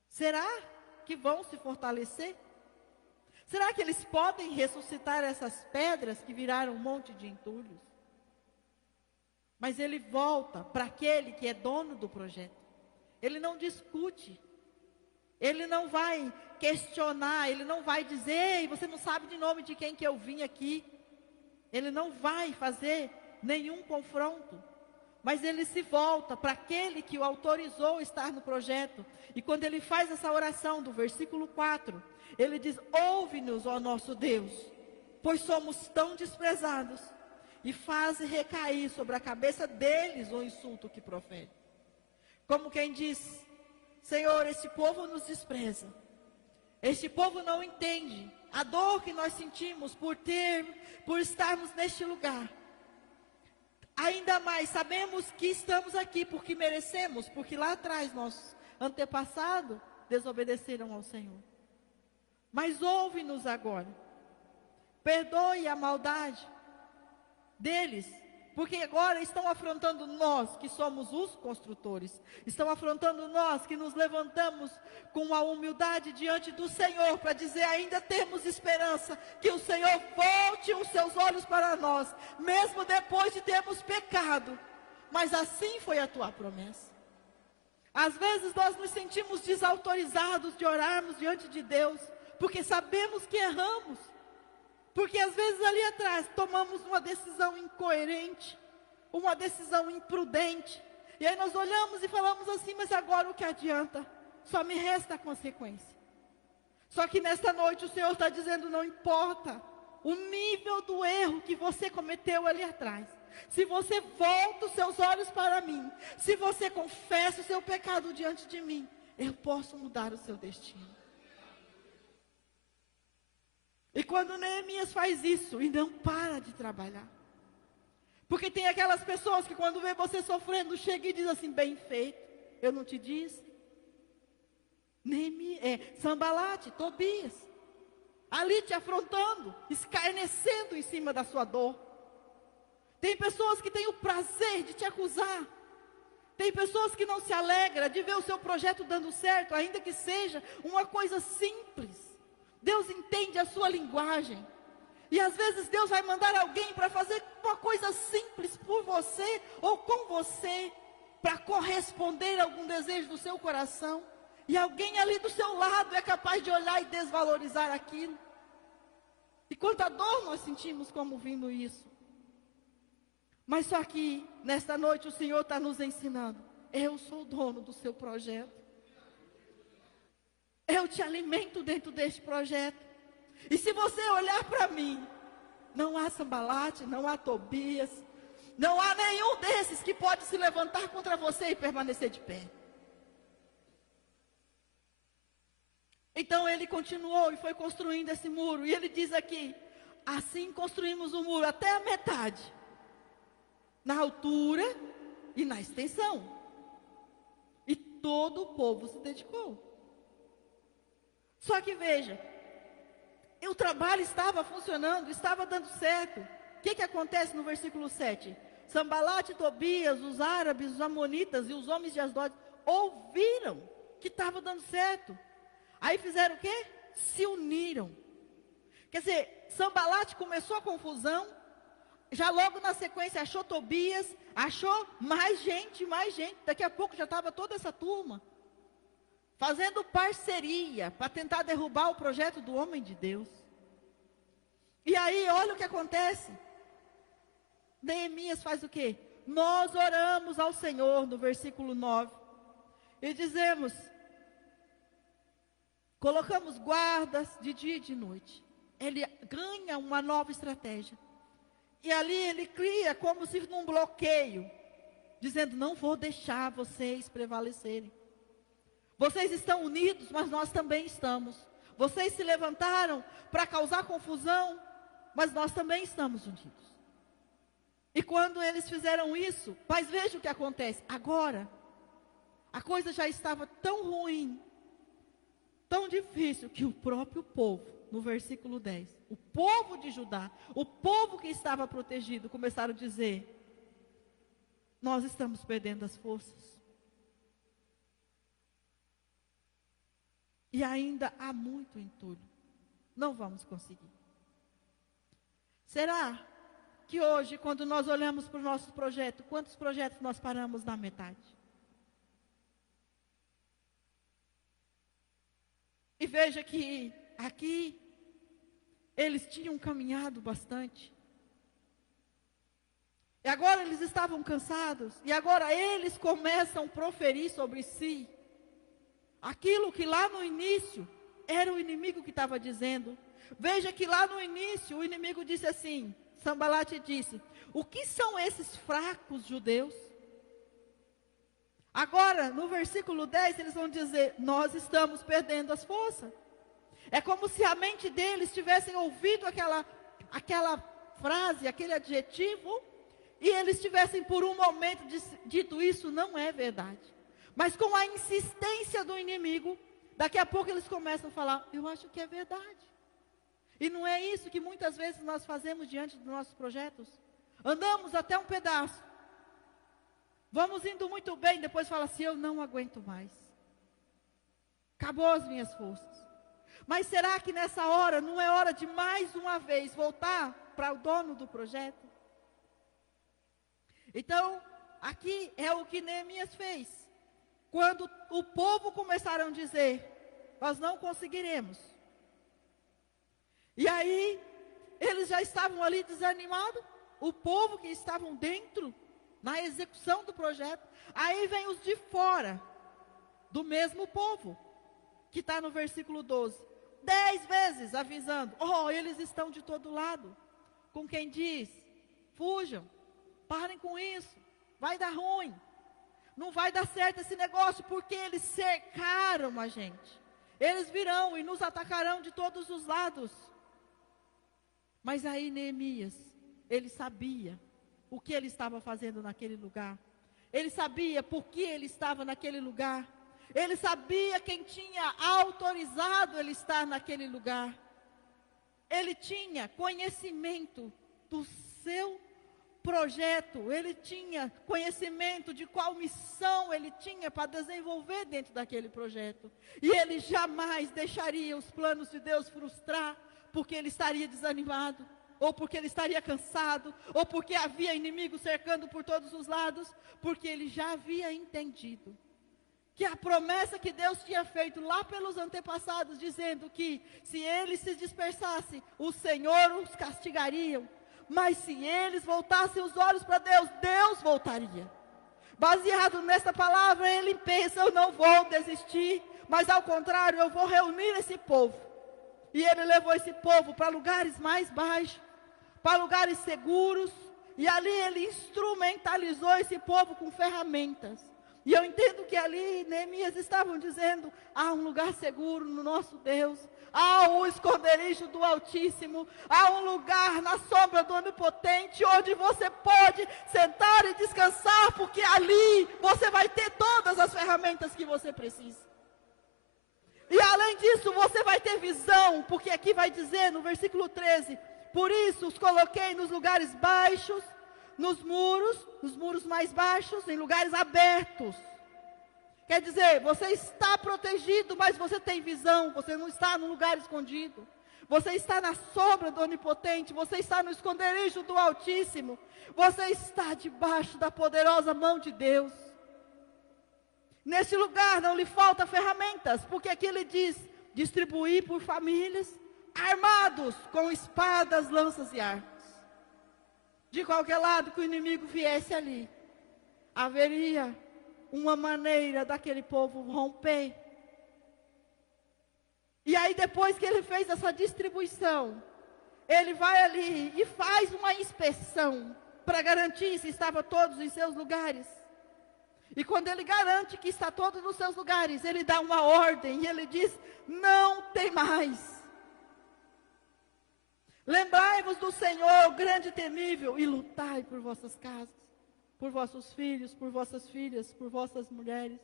Será que vão se fortalecer? Será que eles podem ressuscitar essas pedras que viraram um monte de entulhos? Mas ele volta para aquele que é dono do projeto. Ele não discute. Ele não vai questionar. Ele não vai dizer, ei, você não sabe de nome de quem que eu vim aqui. Ele não vai fazer nenhum confronto. Mas ele se volta para aquele que o autorizou a estar no projeto. E quando ele faz essa oração do versículo 4, ele diz, ouve-nos, ó nosso Deus, pois somos tão desprezados. E faz recair sobre a cabeça deles o insulto que profere. Como quem diz, Senhor, este povo nos despreza. Este povo não entende a dor que nós sentimos por estarmos neste lugar. Ainda mais, sabemos que estamos aqui porque merecemos, porque lá atrás nossos antepassados desobedeceram ao Senhor. Mas ouve-nos agora. Perdoe a maldade deles, porque agora estão afrontando nós que somos os construtores. Estão afrontando nós que nos levantamos com a humildade diante do Senhor para dizer, ainda temos esperança que o Senhor volte os seus olhos para nós, mesmo depois de termos pecado. Mas assim foi a tua promessa. Às vezes nós nos sentimos desautorizados de orarmos diante de Deus, porque sabemos que erramos. Porque às vezes ali atrás tomamos uma decisão incoerente, uma decisão imprudente. E aí nós olhamos e falamos assim, mas agora o que adianta? Só me resta a consequência. Só que nesta noite o Senhor está dizendo, não importa o nível do erro que você cometeu ali atrás. Se você volta os seus olhos para mim, se você confessa o seu pecado diante de mim, eu posso mudar o seu destino. E quando Neemias faz isso e não para de trabalhar, porque tem aquelas pessoas que quando vê você sofrendo, chega e diz assim, bem feito, eu não te disse? Sambalate, Tobias, ali te afrontando, escarnecendo em cima da sua dor. Tem pessoas que têm o prazer de te acusar. Tem pessoas que não se alegram de ver o seu projeto dando certo, ainda que seja uma coisa simples. Deus entende a sua linguagem. E às vezes Deus vai mandar alguém para fazer uma coisa simples por você ou com você, para corresponder a algum desejo do seu coração. E alguém ali do seu lado é capaz de olhar e desvalorizar aquilo. E quanta dor nós sentimos como vindo isso. Mas só que nesta noite o Senhor está nos ensinando. Eu sou o dono do seu projeto. Eu te alimento dentro deste projeto. E se você olhar para mim, não há Sambalate, não há Tobias, não há nenhum desses que pode se levantar contra você e permanecer de pé. Então ele continuou e foi construindo esse muro. E ele diz aqui, assim construímos o muro até a metade. Na altura e na extensão. E todo o povo se dedicou. Só que veja, o trabalho estava funcionando, estava dando certo. O que acontece no versículo 7? Sambalate, Tobias, os árabes, os amonitas e os homens de Asdod ouviram que estava dando certo. Aí fizeram o quê? Se uniram. Quer dizer, Sambalate começou a confusão. Já logo na sequência achou Tobias, achou mais gente. Daqui a pouco já estava toda essa turma fazendo parceria para tentar derrubar o projeto do homem de Deus. E aí, olha o que acontece. Neemias faz o quê? Nós oramos ao Senhor, no versículo 9, e dizemos, colocamos guardas de dia e de noite. Ele ganha uma nova estratégia. E ali ele cria como se num bloqueio, dizendo, não vou deixar vocês prevalecerem. Vocês estão unidos, mas nós também estamos. Vocês se levantaram para causar confusão, mas nós também estamos unidos. E quando eles fizeram isso, mas veja o que acontece. Agora, a coisa já estava tão ruim, tão difícil, que o próprio povo, no versículo 10, o povo de Judá, o povo que estava protegido, começaram a dizer, nós estamos perdendo as forças. E ainda há muito entulho. Não vamos conseguir. Será que hoje, quando nós olhamos para o nosso projeto, quantos projetos nós paramos na metade? E veja que aqui eles tinham caminhado bastante. E agora eles estavam cansados. E agora eles começam a proferir sobre si aquilo que lá no início era o inimigo que estava dizendo. Veja que lá no início o inimigo disse assim, Sambalate disse, o que são esses fracos judeus? Agora, no versículo 10, eles vão dizer, nós estamos perdendo as forças. É como se a mente deles tivessem ouvido aquela frase, aquele adjetivo, e eles tivessem por um momento dito, isso não é verdade. Mas com a insistência do inimigo, daqui a pouco eles começam a falar, eu acho que é verdade. E não é isso que muitas vezes nós fazemos diante dos nossos projetos? Andamos até um pedaço. Vamos indo muito bem, depois fala assim, eu não aguento mais. Acabou as minhas forças. Mas será que nessa hora, não é hora de mais uma vez voltar para o dono do projeto? Então, aqui é o que Neemias fez. Quando o povo começaram a dizer, nós não conseguiremos. E aí, eles já estavam ali desanimados. O povo que estavam dentro, na execução do projeto. Aí vem os de fora, do mesmo povo, que está no versículo 12. 10 vezes avisando. Oh, eles estão de todo lado. Com quem diz, fujam, parem com isso, vai dar ruim. Não vai dar certo esse negócio, porque eles cercaram a gente. Eles virão e nos atacarão de todos os lados. Mas aí Neemias, ele sabia o que ele estava fazendo naquele lugar. Ele sabia por que ele estava naquele lugar. Ele sabia quem tinha autorizado ele estar naquele lugar. Ele tinha conhecimento do seu projeto. Ele tinha conhecimento de qual missão ele tinha para desenvolver dentro daquele projeto. E ele jamais deixaria os planos de Deus frustrar, porque ele estaria desanimado, ou porque ele estaria cansado, ou porque havia inimigos cercando por todos os lados, porque ele já havia entendido que a promessa que Deus tinha feito lá pelos antepassados, dizendo que se eles se dispersassem, o Senhor os castigaria, mas se eles voltassem os olhos para Deus, Deus voltaria. Baseado nessa palavra, ele pensa, eu não vou desistir, mas ao contrário, eu vou reunir esse povo. E ele levou esse povo para lugares mais baixos, para lugares seguros, e ali ele instrumentalizou esse povo com ferramentas. E eu entendo que ali Neemias estavam dizendo, há um lugar seguro no nosso Deus, há um esconderijo do Altíssimo, há um lugar na sombra do Onipotente, onde você pode sentar e descansar, porque ali você vai ter todas as ferramentas que você precisa. E além disso, você vai ter visão, porque aqui vai dizer no versículo 13, por isso os coloquei nos lugares baixos, nos muros mais baixos, em lugares abertos. Quer dizer, você está protegido, mas você tem visão, você não está num lugar escondido. Você está na sombra do Onipotente, você está no esconderijo do Altíssimo, você está debaixo da poderosa mão de Deus. Nesse lugar não lhe falta ferramentas, porque aqui ele diz, distribuir por famílias, armados com espadas, lanças e armas. De qualquer lado que o inimigo viesse ali, haveria uma maneira daquele povo romper. E aí depois que ele fez essa distribuição, ele vai ali e faz uma inspeção para garantir se estavam todos em seus lugares. E quando ele garante que está todos nos seus lugares, ele dá uma ordem e ele diz, não tem mais. Lembrai-vos do Senhor, o grande e temível, e lutai por vossas casas, por vossos filhos, por vossas filhas, por vossas mulheres.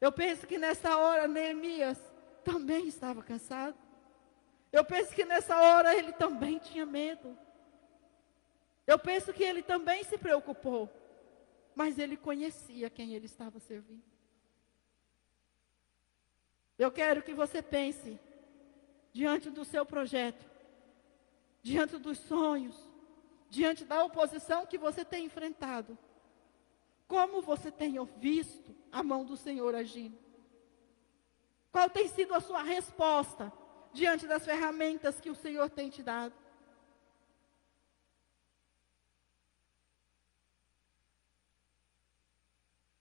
Eu penso que nessa hora Neemias também estava cansado. Eu penso que nessa hora ele também tinha medo. Eu penso que ele também se preocupou, mas ele conhecia quem ele estava servindo. Eu quero que você pense, diante do seu projeto, diante dos sonhos, diante da oposição que você tem enfrentado, como você tem visto a mão do Senhor agindo? Qual tem sido a sua resposta diante das ferramentas que o Senhor tem te dado?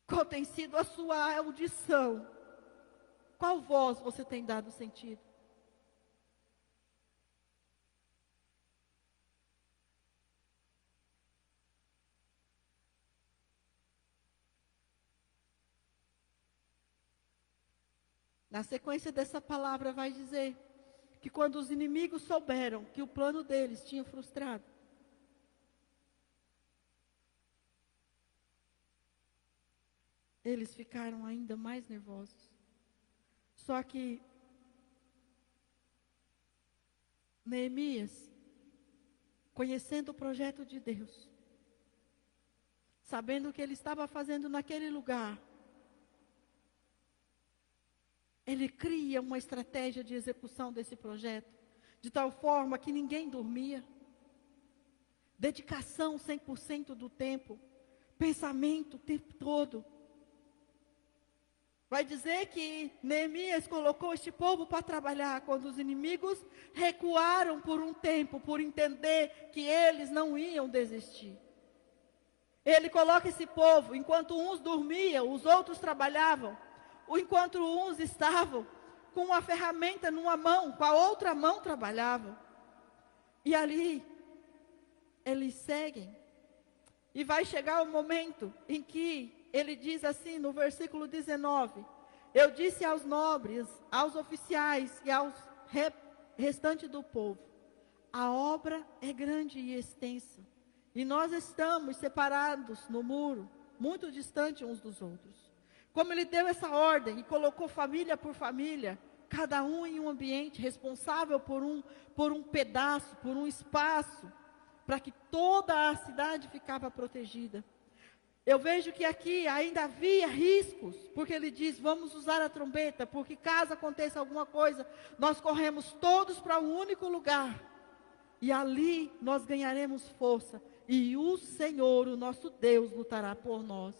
Qual tem sido a sua audição? Qual voz você tem dado sentido? Na sequência dessa palavra vai dizer que quando os inimigos souberam que o plano deles tinha frustrado, eles ficaram ainda mais nervosos. Só que Neemias, conhecendo o projeto de Deus, sabendo o que ele estava fazendo naquele lugar, ele cria uma estratégia de execução desse projeto, de tal forma que ninguém dormia. Dedicação 100% do tempo, pensamento o tempo todo. Vai dizer que Neemias colocou este povo para trabalhar quando os inimigos recuaram por um tempo, por entender que eles não iam desistir. Ele coloca esse povo, enquanto uns dormiam, os outros trabalhavam. Enquanto uns estavam com uma ferramenta numa mão, com a outra mão trabalhavam. E ali, eles seguem. E vai chegar o momento em que ele diz assim no versículo 19: eu disse aos nobres, aos oficiais e aos restante do povo: a obra é grande e extensa, e nós estamos separados no muro, muito distante uns dos outros. Como ele deu essa ordem e colocou família por família, cada um em um ambiente, responsável por um pedaço, por um espaço, para que toda a cidade ficava protegida. Eu vejo que aqui ainda havia riscos, porque ele diz: vamos usar a trombeta, porque caso aconteça alguma coisa, nós corremos todos para um único lugar, e ali nós ganharemos força, e o Senhor, o nosso Deus, lutará por nós.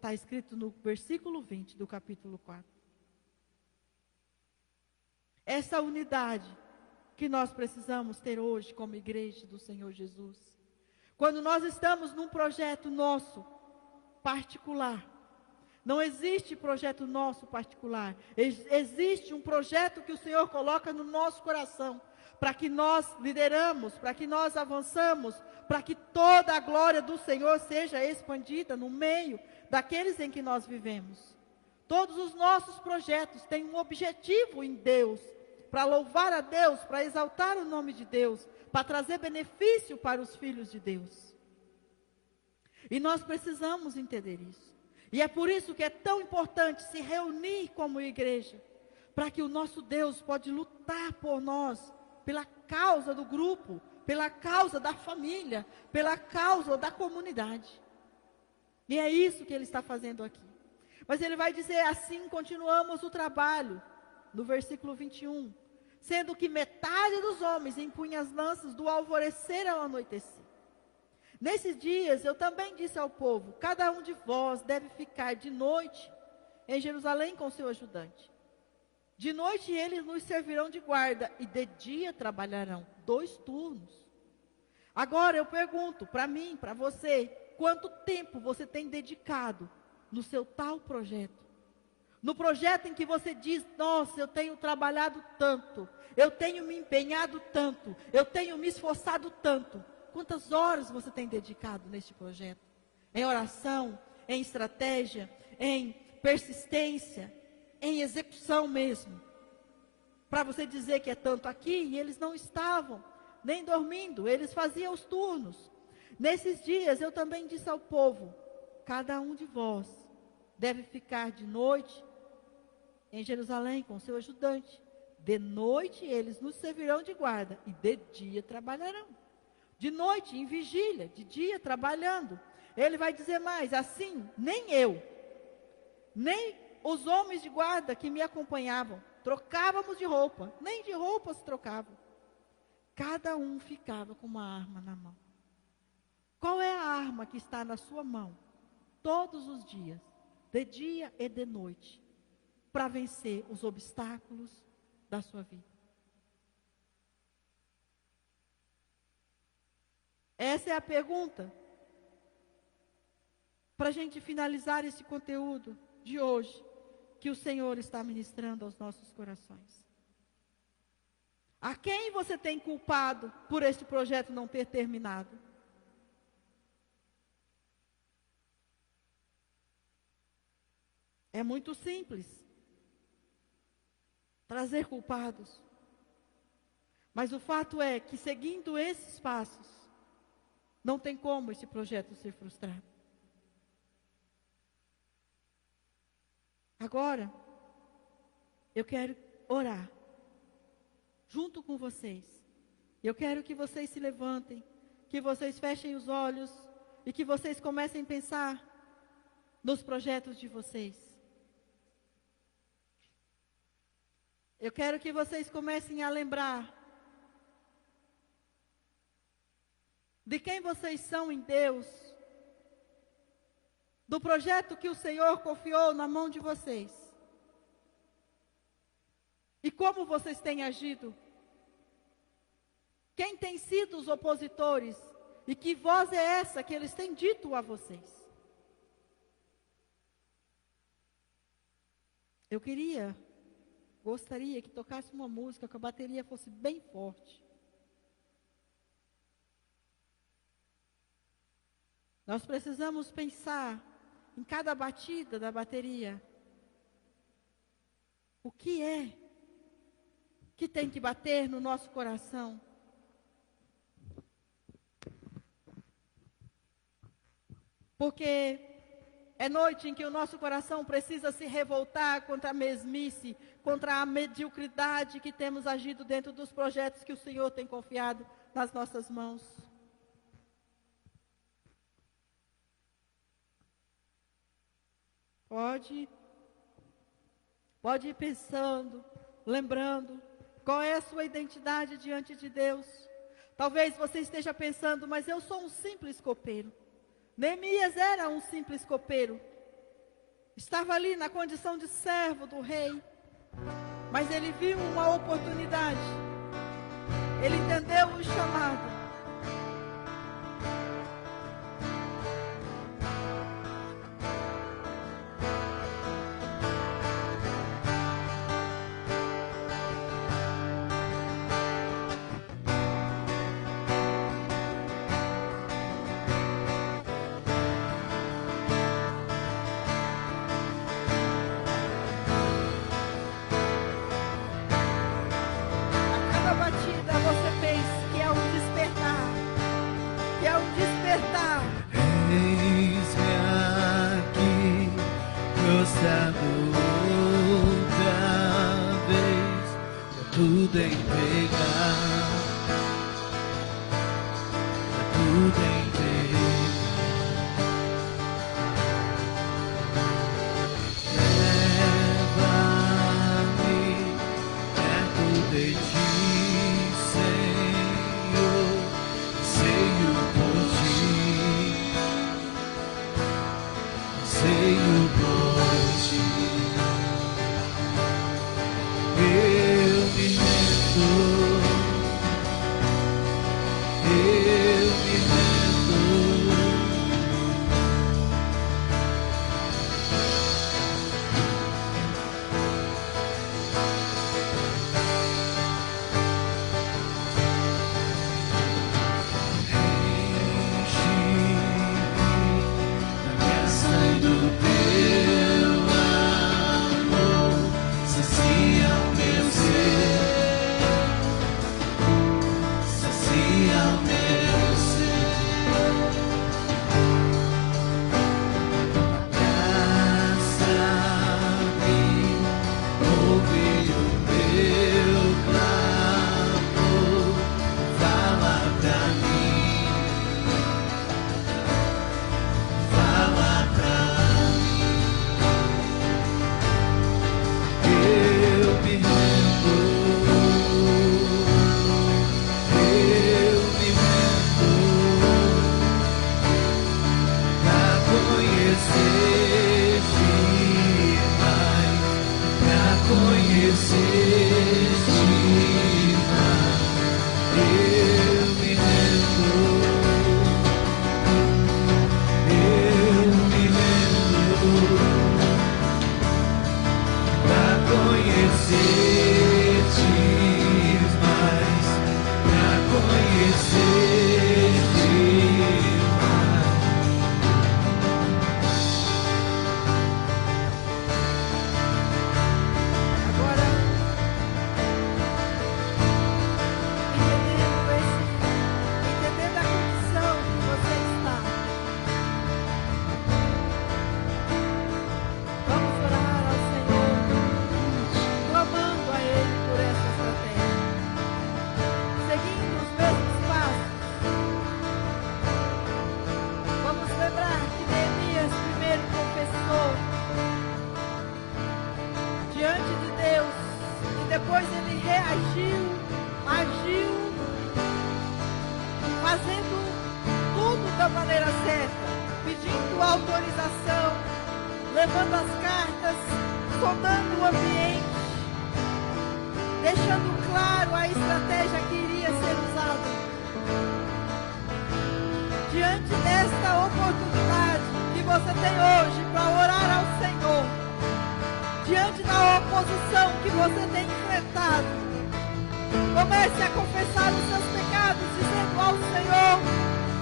Está escrito no versículo 20 do capítulo 4. Essa unidade que nós precisamos ter hoje como igreja do Senhor Jesus. Quando nós estamos num projeto nosso particular, não existe projeto nosso particular, existe um projeto que o Senhor coloca no nosso coração, para que nós lideramos, para que nós avançamos, para que toda a glória do Senhor seja expandida no meio daqueles em que nós vivemos. Todos os nossos projetos têm um objetivo em Deus, para louvar a Deus, para exaltar o nome de Deus, para trazer benefício para os filhos de Deus. E nós precisamos entender isso. E é por isso que é tão importante se reunir como igreja, para que o nosso Deus pode lutar por nós, pela causa do grupo, pela causa da família, pela causa da comunidade. E é isso que ele está fazendo aqui. Mas ele vai dizer: assim continuamos o trabalho, no versículo 21, sendo que metade dos homens empunha as lanças do alvorecer ao anoitecer. Nesses dias eu também disse ao povo: cada um de vós deve ficar de noite em Jerusalém com seu ajudante. De noite eles nos servirão de guarda, e de dia trabalharão 2 turnos. Agora eu pergunto para mim, para você: quanto tempo você tem dedicado no seu tal projeto? No projeto em que você diz: nossa, eu tenho trabalhado tanto, eu tenho me empenhado tanto, eu tenho me esforçado tanto. Quantas horas você tem dedicado neste projeto? Em oração, em estratégia, em persistência, em execução mesmo. Para você dizer que é tanto aqui, e eles não estavam nem dormindo, eles faziam os turnos. Nesses dias eu também disse ao povo: cada um de vós deve ficar de noite em Jerusalém com seu ajudante. De noite eles nos servirão de guarda, e de dia trabalharão. De noite em vigília, de dia trabalhando. Ele vai dizer mais: assim, nem eu, nem os homens de guarda que me acompanhavam trocávamos de roupa, nem de roupa se trocavam. Cada um ficava com uma arma na mão. Qual é a arma que está na sua mão todos os dias, de dia e de noite, para vencer os obstáculos da sua vida? Essa é a pergunta para a gente finalizar esse conteúdo de hoje, que o Senhor está ministrando aos nossos corações. A quem você tem culpado por este projeto não ter terminado? É muito simples trazer culpados. Mas o fato é que, seguindo esses passos, não tem como esse projeto ser frustrado. Agora, eu quero orar junto com vocês. Eu quero que vocês se levantem, que vocês fechem os olhos e que vocês comecem a pensar nos projetos de vocês. Eu quero que vocês comecem a lembrar de quem vocês são em Deus, do projeto que o Senhor confiou na mão de vocês. E como vocês têm agido? Quem tem sido os opositores? E que voz é essa que eles têm dito a vocês? Eu queria gostaria que tocasse uma música que a bateria fosse bem forte. Nós precisamos pensar em cada batida da bateria. O que é que tem que bater no nosso coração? Porque é noite em que o nosso coração precisa se revoltar contra a mesmice, contra a mediocridade que temos agido dentro dos projetos que o Senhor tem confiado nas nossas mãos. Pode ir pensando, lembrando qual é a sua identidade diante de Deus. Talvez você esteja pensando, mas eu sou um simples copeiro. Neemias era um simples copeiro. Estava ali na condição de servo do rei. Mas ele viu uma oportunidade. Ele entendeu o chamado. Tudo entregar, tudo entregar. Leva-me perto de ti, Senhor, anseio por ti, anseio por ti. Eu me rendo, enche-me da graça e do teu amor, sacia o meu ser. Sacia o meu ser, abraça-me, ouve o meu clamor, fala pra mim, fala pra mim. Eu me rendo. Conhecer-te mais, eu me rendo, pra conhecer-te mais, pra conhecer-te mais. Entendendo a condição que você está. Vamos orar ao Senhor, clamando a Ele por essa estratégia, seguindo os mesmos passos. Vamos lembrar que Neemias primeiro confessou diante de Deus e depois ele reagiu, agiu, fazendo tudo da maneira certa, pedindo autorização, levando as cartas, sondando o ambiente, deixando claro a estratégia que iria ser usada. Diante desta oportunidade que você tem hoje para orar ao Senhor, diante da oposição que você tem enfrentado, comece a confessar os seus pecados, dizendo ao Senhor: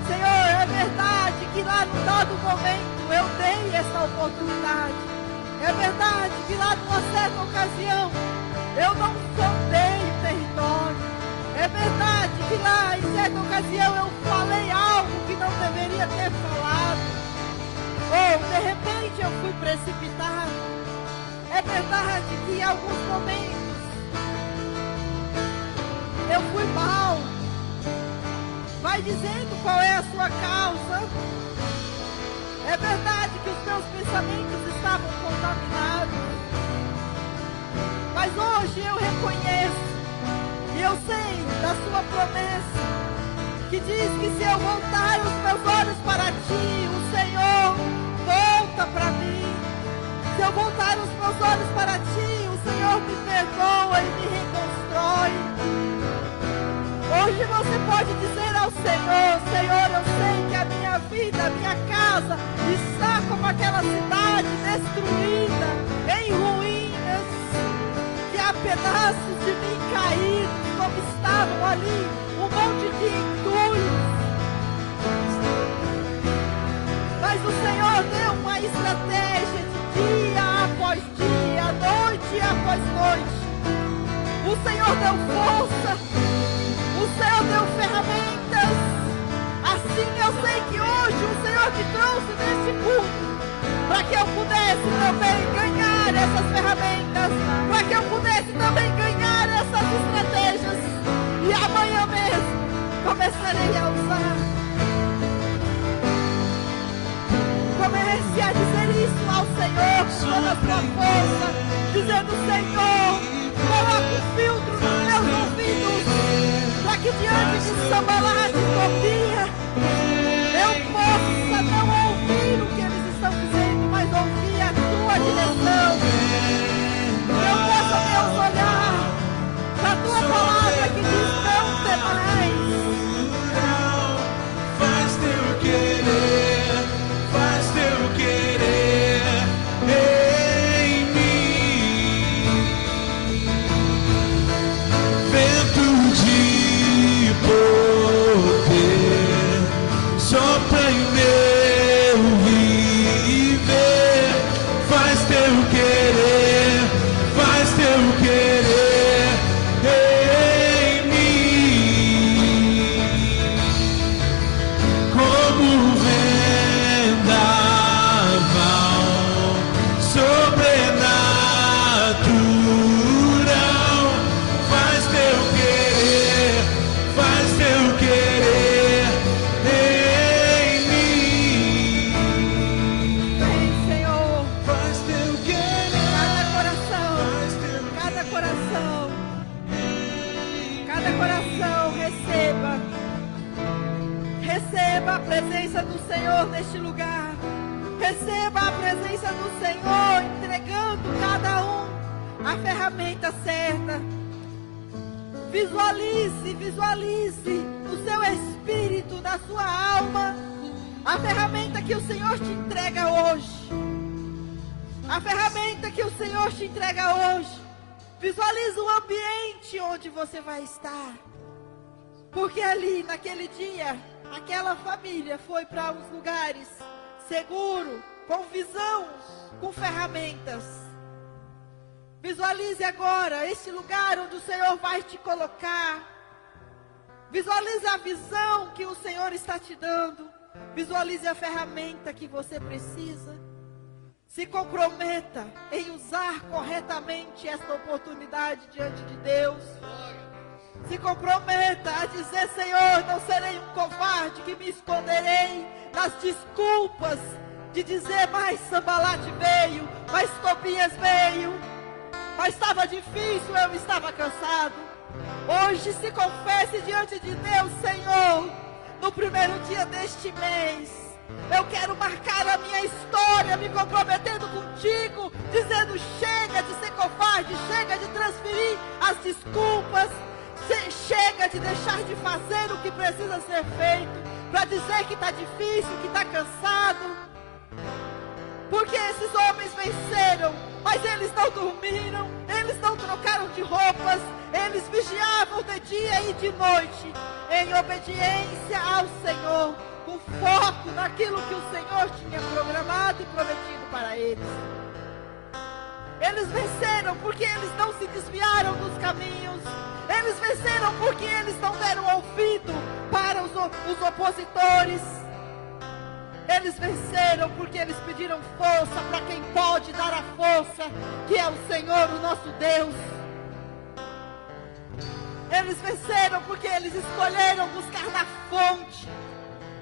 Senhor, é verdade que lá no dado momento eu dei essa oportunidade. É verdade que lá numa certa ocasião eu não sondei o território. É verdade que lá em certa ocasião eu falei algo que não deveria ter falado. Ou de repente eu fui precipitado. É verdade que em alguns momentos eu fui mal. Vai dizendo qual é a sua causa. É verdade que os meus pensamentos estavam contaminados. Mas hoje eu reconheço e eu sei da sua promessa, que diz que se eu voltar os meus olhos para ti, o Senhor volta para mim. Se eu voltar os meus olhos para ti, o Senhor me perdoa e me reconstrói. Hoje você pode dizer ao Senhor: Senhor, eu sei que a minha vida, a minha casa está como aquela cidade destruída, em ruínas, que há pedaços de mim caídos, como estavam ali, um monte de entulhos. Mas o Senhor deu uma estratégia de dia após dia, noite após noite. O Senhor deu força, o Senhor deu ferramentas. Assim eu sei que hoje o Senhor me trouxe nesse culto para que eu pudesse também ganhar essas ferramentas, para que eu pudesse também ganhar essas estratégias. E amanhã mesmo começarei a usar. Comece a dizer isso ao Senhor com toda a sua força, dizendo: Senhor, coloca um filtro nos meus ouvidos, para que diante de Sambalat e Tobia eu possa não ouvir o que eles estão dizendo, mas ouvir a tua direção. Eu possa, Deus, olhar para a tua palavra que diz: não temais. Faz teu querer, faz teu querer em mim. Vento de poder sopra em meu viver. Faz teu querer, faz teu querer em mim. Como vendaval sobrenatural, faz teu querer, faz teu querer em mim. Vem, Senhor, Faz teu querer, cada coração receba a presença do Senhor neste lugar. Receba a presença do Senhor, entregando cada um a ferramenta certa. Visualize no seu espírito, na sua alma, a ferramenta que o Senhor te entrega hoje. A ferramenta que o Senhor te entrega hoje. Visualize o ambiente onde você vai estar. Porque ali, naquele dia, aquela família foi para uns lugares seguros, com visão, com ferramentas. Visualize agora esse lugar onde o Senhor vai te colocar. Visualize a visão que o Senhor está te dando. Visualize a ferramenta que você precisa. Se comprometa em usar corretamente esta oportunidade diante de Deus. Se comprometa a dizer: Senhor, não serei um covarde que me esconderei nas desculpas de dizer: mas Sambalat veio, mas Tobias veio, mas estava difícil, eu estava cansado. Hoje se confesse diante de Deus: Senhor, no primeiro dia deste mês, eu quero marcar a minha história me comprometendo contigo, dizendo: chega de ser covarde, chega de transferir as desculpas, chega de deixar de fazer o que precisa ser feito, para dizer que está difícil, que está cansado. porque esses homens venceram, mas eles não dormiram, eles não trocaram de roupas, eles vigiavam de dia e de noite, em obediência ao Senhor, com foco naquilo que o Senhor tinha programado e prometido para eles. Eles venceram porque eles não se desviaram dos caminhos, eles venceram porque eles não deram ouvido para os opositores. Eles venceram porque eles pediram força para quem pode dar a força, que é o Senhor, o nosso Deus. Eles venceram porque eles escolheram buscar na fonte.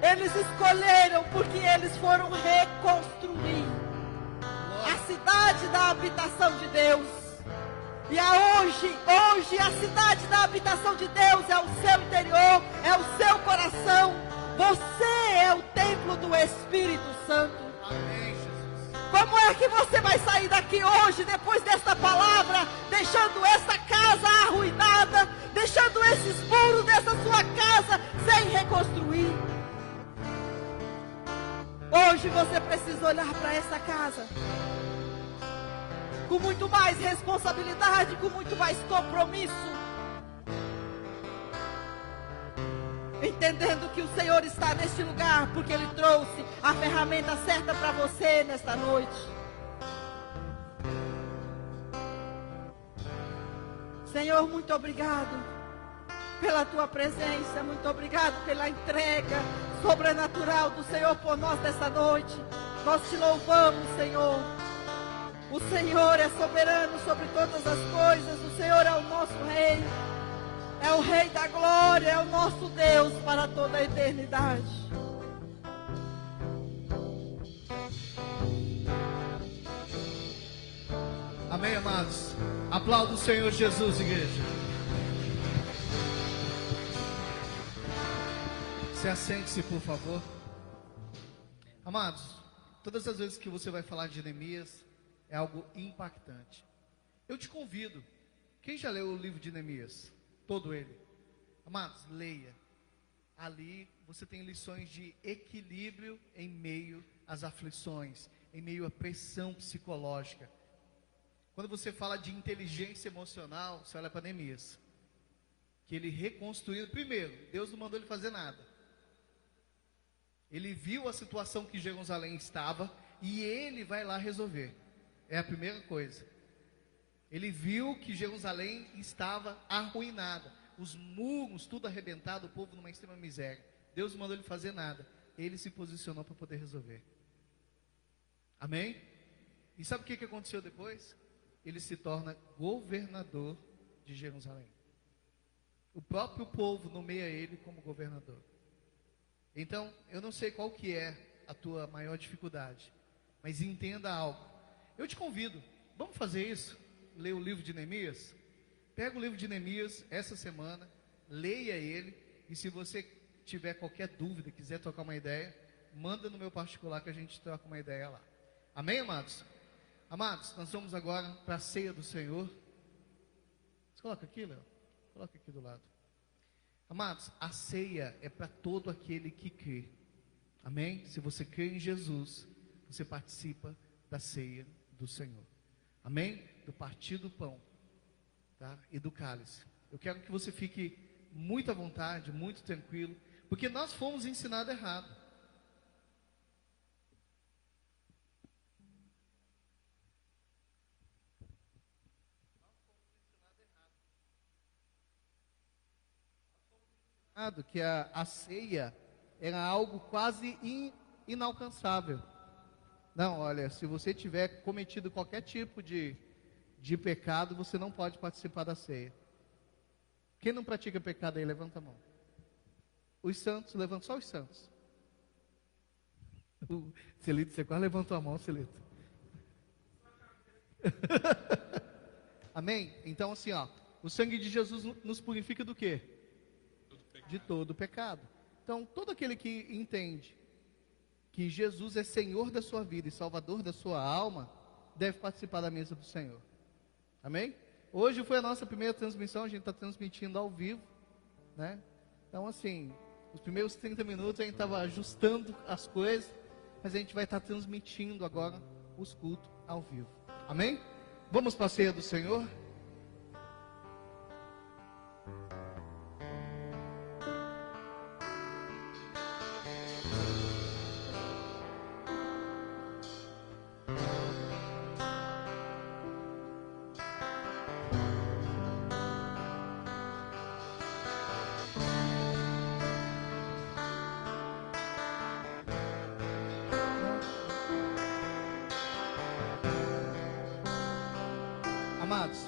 Eles escolheram porque eles foram reconstruir a cidade da habitação de Deus. E hoje a cidade da habitação de Deus é o seu interior, é o seu coração. Você é o templo do Espírito Santo. Amém, Jesus. Como é que você vai sair daqui hoje, depois desta palavra, deixando essa casa arruinada, deixando esses muros dessa sua casa sem reconstruir? Hoje você precisa olhar para essa casa com muito mais responsabilidade, com muito mais compromisso, entendendo que o Senhor está neste lugar, porque Ele trouxe a ferramenta certa para você nesta noite. Senhor, muito obrigado pela Tua presença, muito obrigado pela entrega sobrenatural do Senhor por nós nesta noite. Nós Te louvamos, Senhor. O Senhor é soberano sobre todas as coisas, o Senhor é o nosso Rei. É o Rei da glória, é o nosso Deus para toda a eternidade. Amém, amados? Aplauda o Senhor Jesus, igreja. Se assente-se, por favor. Amados, todas as vezes que você vai falar de Neemias, é algo impactante. Eu te convido. Quem já leu o livro de Neemias? Todo ele. Amados, leia. Ali você tem lições de equilíbrio em meio às aflições, em meio à pressão psicológica. Quando você fala de inteligência emocional, você olha para Neemias, que ele reconstruiu. Primeiro, Deus não mandou ele fazer nada. Ele viu a situação que Jerusalém estava e ele vai lá resolver. É a primeira coisa. Ele viu que Jerusalém estava arruinada, os muros tudo arrebentado, o povo numa extrema miséria. Deus não mandou ele fazer nada, ele se posicionou para poder resolver. Amém? E sabe o que aconteceu depois? Ele se torna governador de Jerusalém. O próprio povo nomeia ele como governador. Então, eu não sei qual que é a tua maior dificuldade, mas entenda algo. Eu te convido, vamos fazer isso? Ler o livro de Neemias? Pega o livro de Neemias essa semana, leia ele, e se você tiver qualquer dúvida, quiser trocar uma ideia, manda no meu particular que a gente troca uma ideia lá. Amém, amados? Amados, nós vamos agora para a ceia do Senhor. Você coloca aqui, Léo? Coloca aqui do lado. Amados, a ceia é para todo aquele que crê. Amém? Se você crê em Jesus, você participa da ceia do Senhor. Amém? Do partir do pão, tá? E do cálice. Eu quero que você fique muito à vontade, muito tranquilo, porque nós fomos ensinados errado. Que a ceia era algo quase inalcançável. Não, olha, se você tiver cometido qualquer tipo de pecado, você não pode participar da ceia. Quem não pratica pecado aí, levanta a mão. Os santos, levanta só os santos. O Celito, você quase levantou a mão, Celito. Amém? Então assim, ó, o sangue de Jesus nos purifica do quê? De todo pecado. Então, todo aquele que entende que Jesus é Senhor da sua vida e Salvador da sua alma, deve participar da mesa do Senhor. Amém? Hoje foi a nossa primeira transmissão, a gente está transmitindo ao vivo, né? Então assim, os primeiros 30 minutos a gente estava ajustando as coisas, mas a gente vai estar transmitindo agora os cultos ao vivo. Amém? Vamos para a ceia do Senhor? Amados,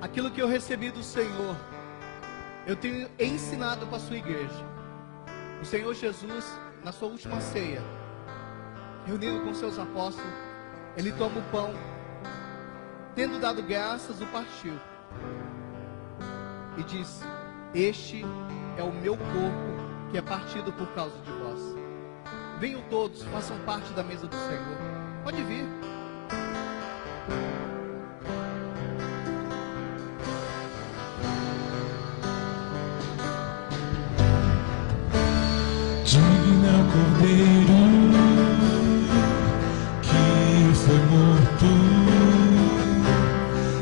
aquilo que eu recebi do Senhor, eu tenho ensinado para a sua igreja. O Senhor Jesus, na sua última ceia, reunido com seus apóstolos, ele toma o pão, tendo dado graças, o partiu e disse: este é o meu corpo que é partido por causa de vós. Venham todos, façam parte da mesa do Senhor. Pode vir. Digno é o Cordeiro que foi morto,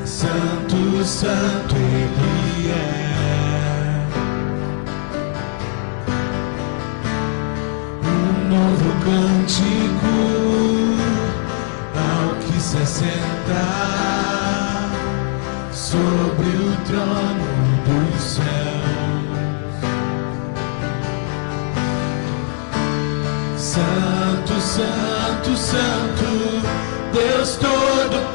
Santo, Santo Ele é. Um novo cântico ao que se assenta sobre o trono dos céus. Santo, Santo, Santo, Deus Todo-Poderoso,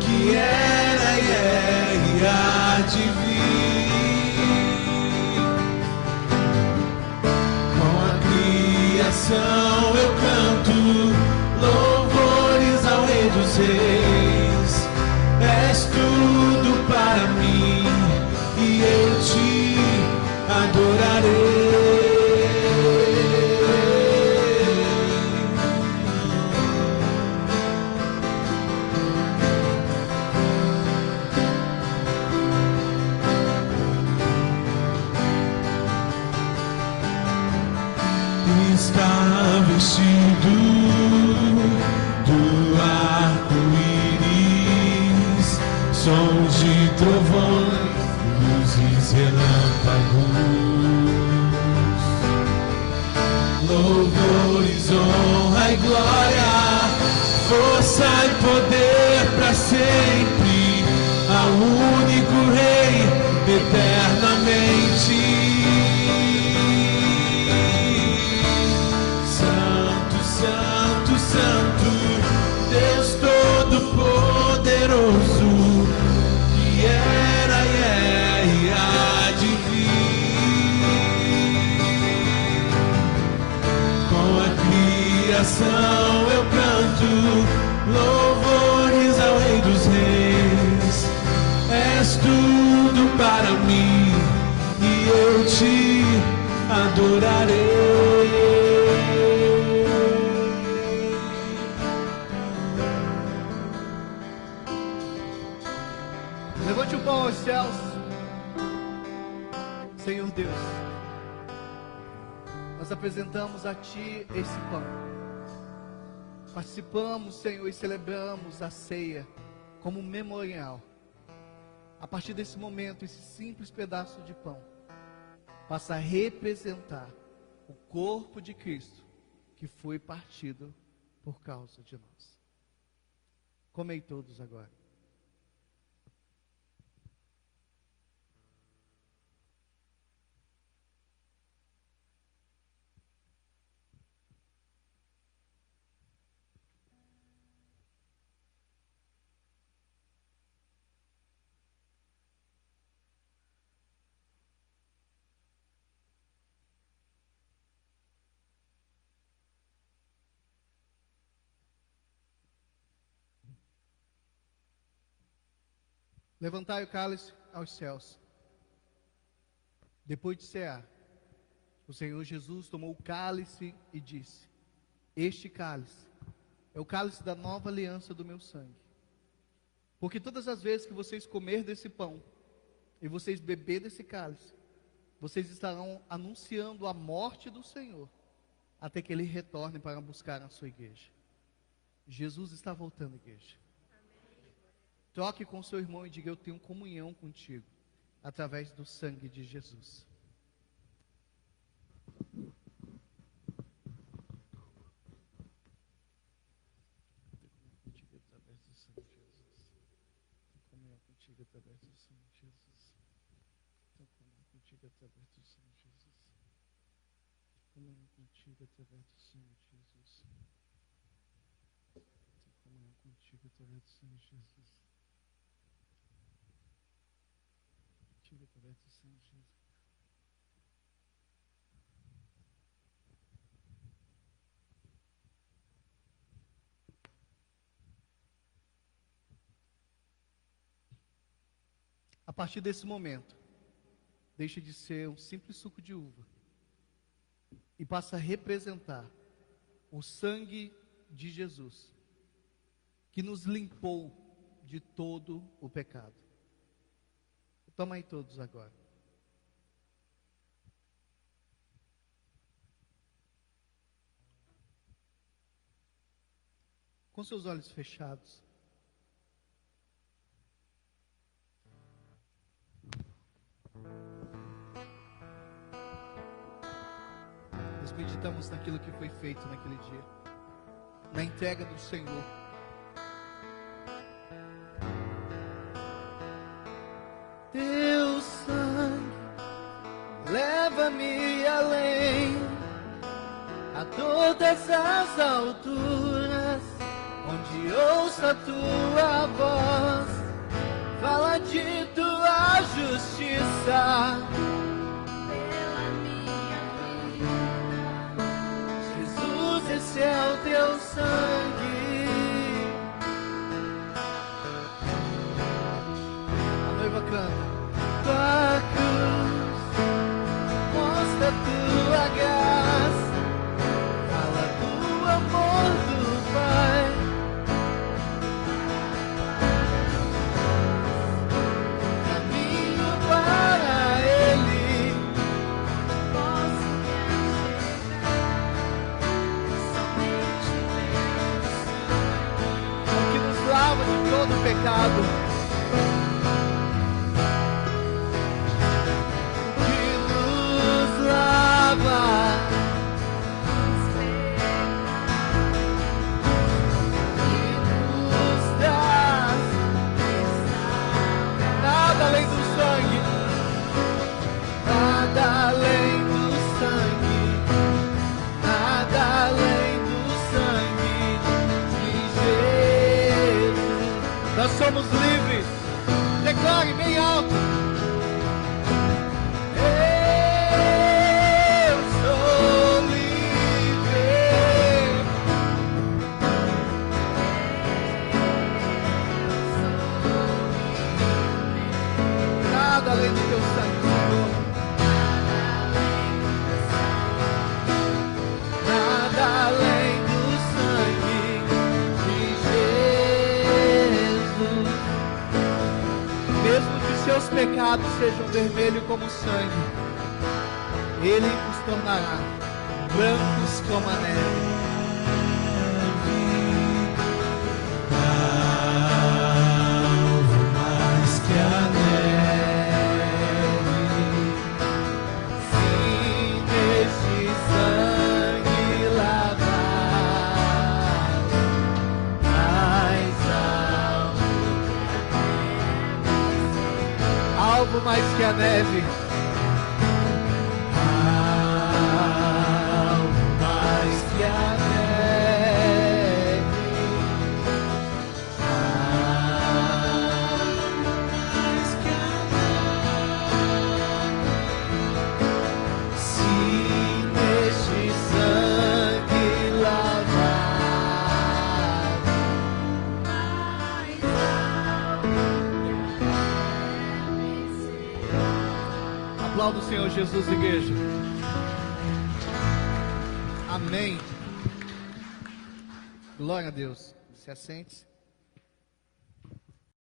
que era e é e há de vir. Com a criação eu canto louvores ao Rei dos Reis. És tudo para mim e eu te adorarei. Está vestido do arco-íris, sons de trovões, luzes, relâmpagos, louvores, honra e glória, força e poder para sempre, ao único Rei eternamente. Santo, Santo, Deus Todo-Poderoso, que era e é e há de vir. Com a criação eu canto louvores ao Rei dos Reis. És tudo para mim e eu te adorarei. Levante o pão aos céus. Senhor Deus, nós apresentamos a Ti esse pão. Participamos, Senhor, e celebramos a ceia como memorial. A partir desse momento, esse simples pedaço de pão passa a representar o corpo de Cristo que foi partido por causa de nós. Comei todos agora. Levantai o cálice aos céus. Depois de cear, o Senhor Jesus tomou o cálice e disse: este cálice é o cálice da nova aliança do meu sangue. Porque todas as vezes que vocês comer desse pão e vocês beber desse cálice, vocês estarão anunciando a morte do Senhor até que Ele retorne para buscar a sua igreja. Jesus está voltando, igreja. Troque com seu irmão e diga: eu tenho comunhão contigo, através do sangue de Jesus. A partir desse momento, deixa de ser um simples suco de uva e passa a representar o sangue de Jesus, que nos limpou de todo o pecado. Toma aí todos agora. Com seus olhos fechados, nós meditamos naquilo que foi feito naquele dia, na entrega do Senhor. Teu sangue leva-me além, a todas as alturas, onde ouço a tua voz, fala de tua justiça. Esse é o teu sangue. A noiva canta. Tua cruz mostra tua graça, fala do amor do Pai. Caminho para Ele, posso lava de todo o pecado, que nos lava, que nos dá nada além do sangue, nada além do sangue, nada além do sangue de Jesus. Nós somos livres. Declare bem alto. Eu sou livre. Nada além do teu sangue, Senhor. Nada além do sangue de Jesus. Mesmo que seus pecados sejam vermelhos como sangue, Ele os tornará brancos como a neve. Mais que a neve, Sim, neste sangue lavado, mais alvo mais que a neve, alvo mais que a neve, mais que a neve, se neste sangue lavado, aplauda o Senhor Jesus, igreja. Amém. Glória a Deus. Se assente.